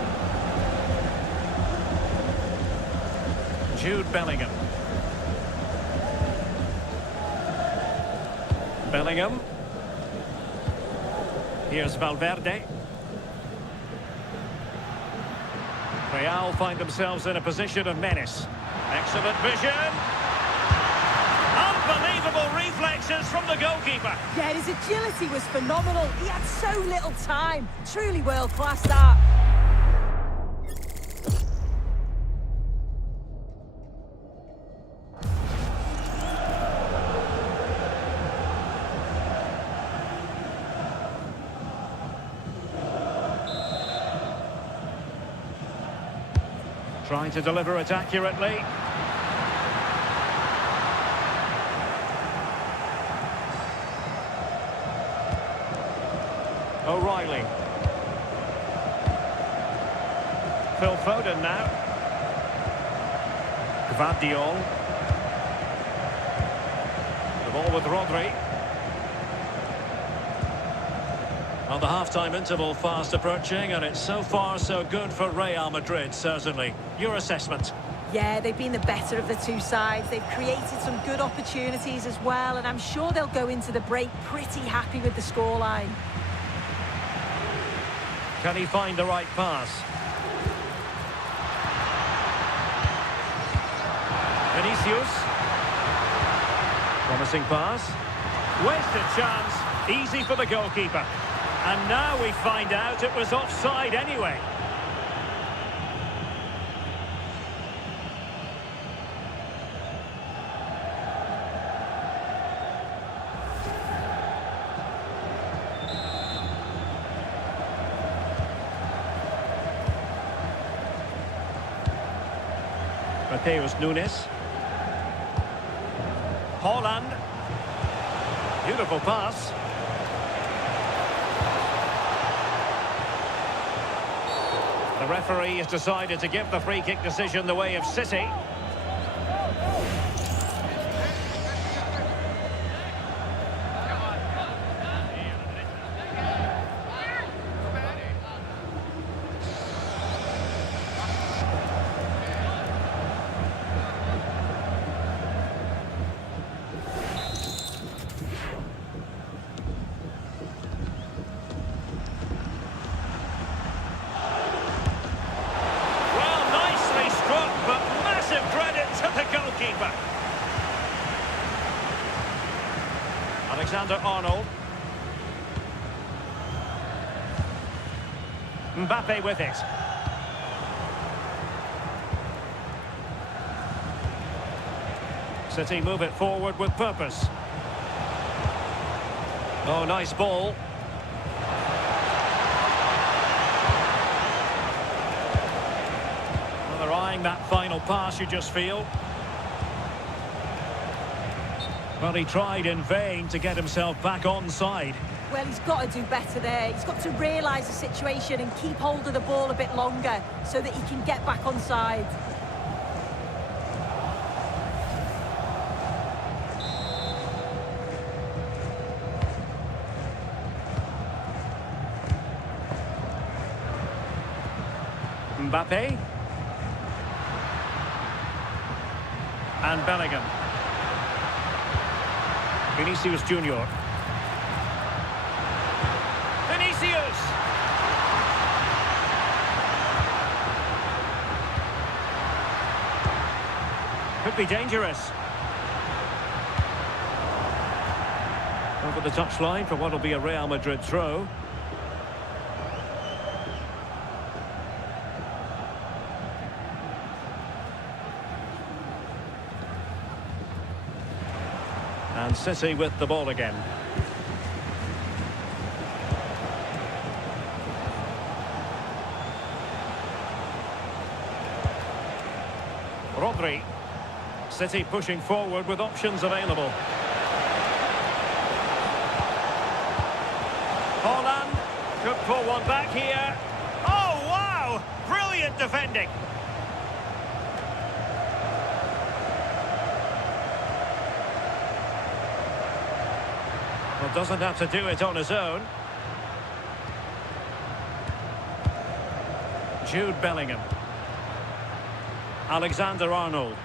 Jude Bellingham. Bellingham. Here's Valverde. Real find themselves in a position of menace. Excellent vision. Unbelievable reflexes from the goalkeeper. Yeah, his agility was phenomenal. He had so little time. Truly world-class that. Trying to deliver it accurately. O'Reilly. Phil Foden now. Gvardiol. The ball with Rodri. On the half-time interval fast approaching, and it's so far so good for Real Madrid, certainly. Your assessment? Yeah, they've been the better of the two sides. They've created some good opportunities as well, and I'm sure they'll go into the break pretty happy with the scoreline. Can he find the right pass? Vinicius. Promising pass. Wasted chance. Easy for the goalkeeper. And now we find out it was offside anyway. Mateus Nunes. Haaland. Beautiful pass. The referee has decided to give the free kick decision the way of City. Alexander-Arnold. Mbappe with it. City move it forward with purpose. Oh, nice ball. Well, they're eyeing that final pass, you just feel. Well, he tried in vain to get himself back onside. Well, he's got to do better there. He's got to realise the situation and keep hold of the ball a bit longer so that he can get back onside. Mbappe. And Bellingham. Vinicius Junior. Vinicius! Could be dangerous. Over the touchline for what will be a Real Madrid throw. And City with the ball again. Rodri. City pushing forward with options available. Haaland could pull one back here. Oh, wow! Brilliant defending. Well, doesn't have to do it on his own. Jude Bellingham. Alexander-Arnold.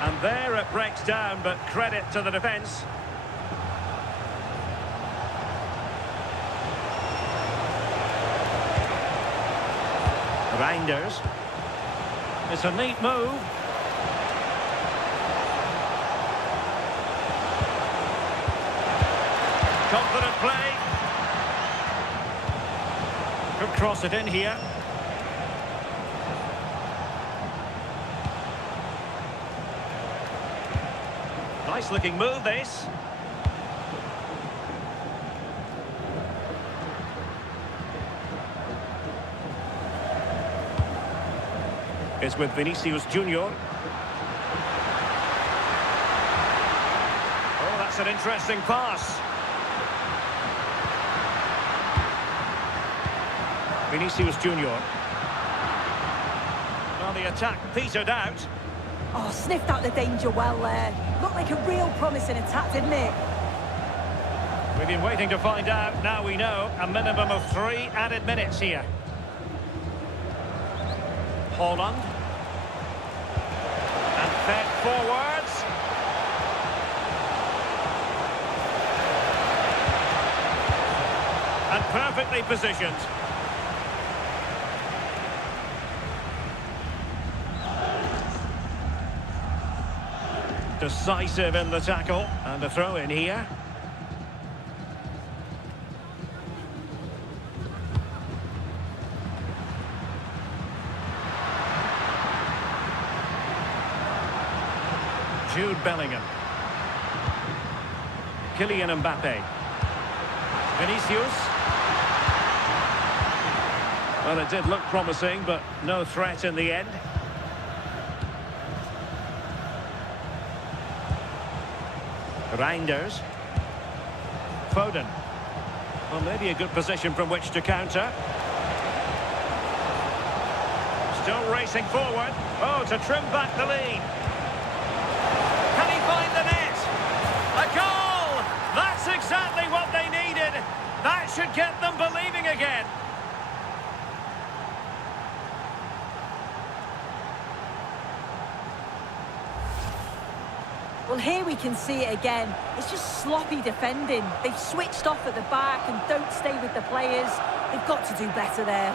And there it breaks down, but credit to the defence. Reinders. It's a neat move. Confident play. Could cross it in here. Nice looking move, this. is with Vinicius Junior. Oh, that's an interesting pass. Vinicius Junior. Well, the attack petered out. Oh, sniffed out the danger well there. Looked like a real promising attack, didn't it? We've been waiting to find out. Now we know. A minimum of 3 added minutes here. Holland. And fed forwards. And perfectly positioned. Decisive in the tackle. And a throw in here. Jude Bellingham. Kylian Mbappe. Vinicius. Well, it did look promising, but no threat in the end. Reinders. Foden. Well, maybe a good position from which to counter. Still racing forward. Oh, to trim back the lead. Can he find the net? A goal! That's exactly what they needed. That should get them believing again. Well, here we can see it again. It's just sloppy defending. They've switched off at the back and don't stay with the players. They've got to do better there.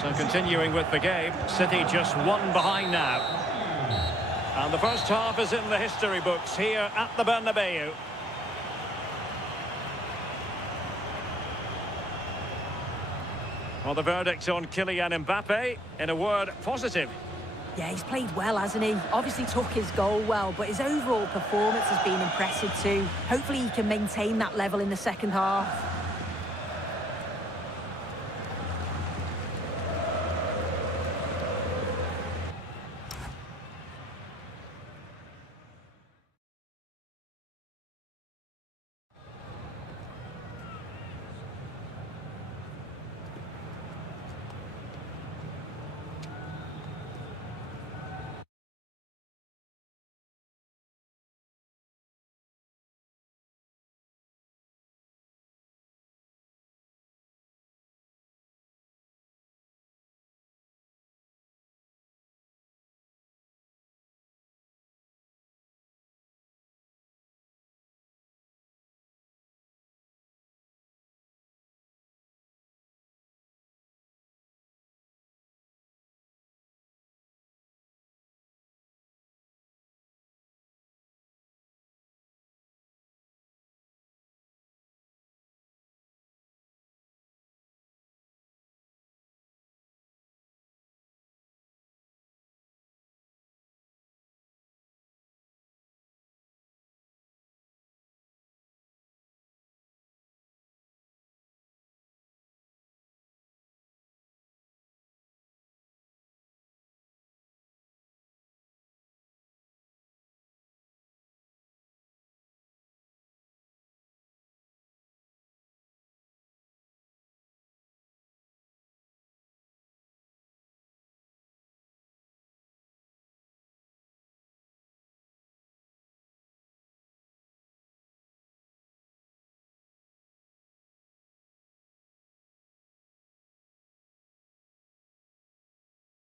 So continuing with the game, City just 1 behind now. And the first half is in the history books here at the Bernabeu. Well, the verdict on Kylian Mbappe, in a word, positive. Yeah, he's played well, hasn't he? Obviously took his goal well, but his overall performance has been impressive too. Hopefully he can maintain that level in the second half.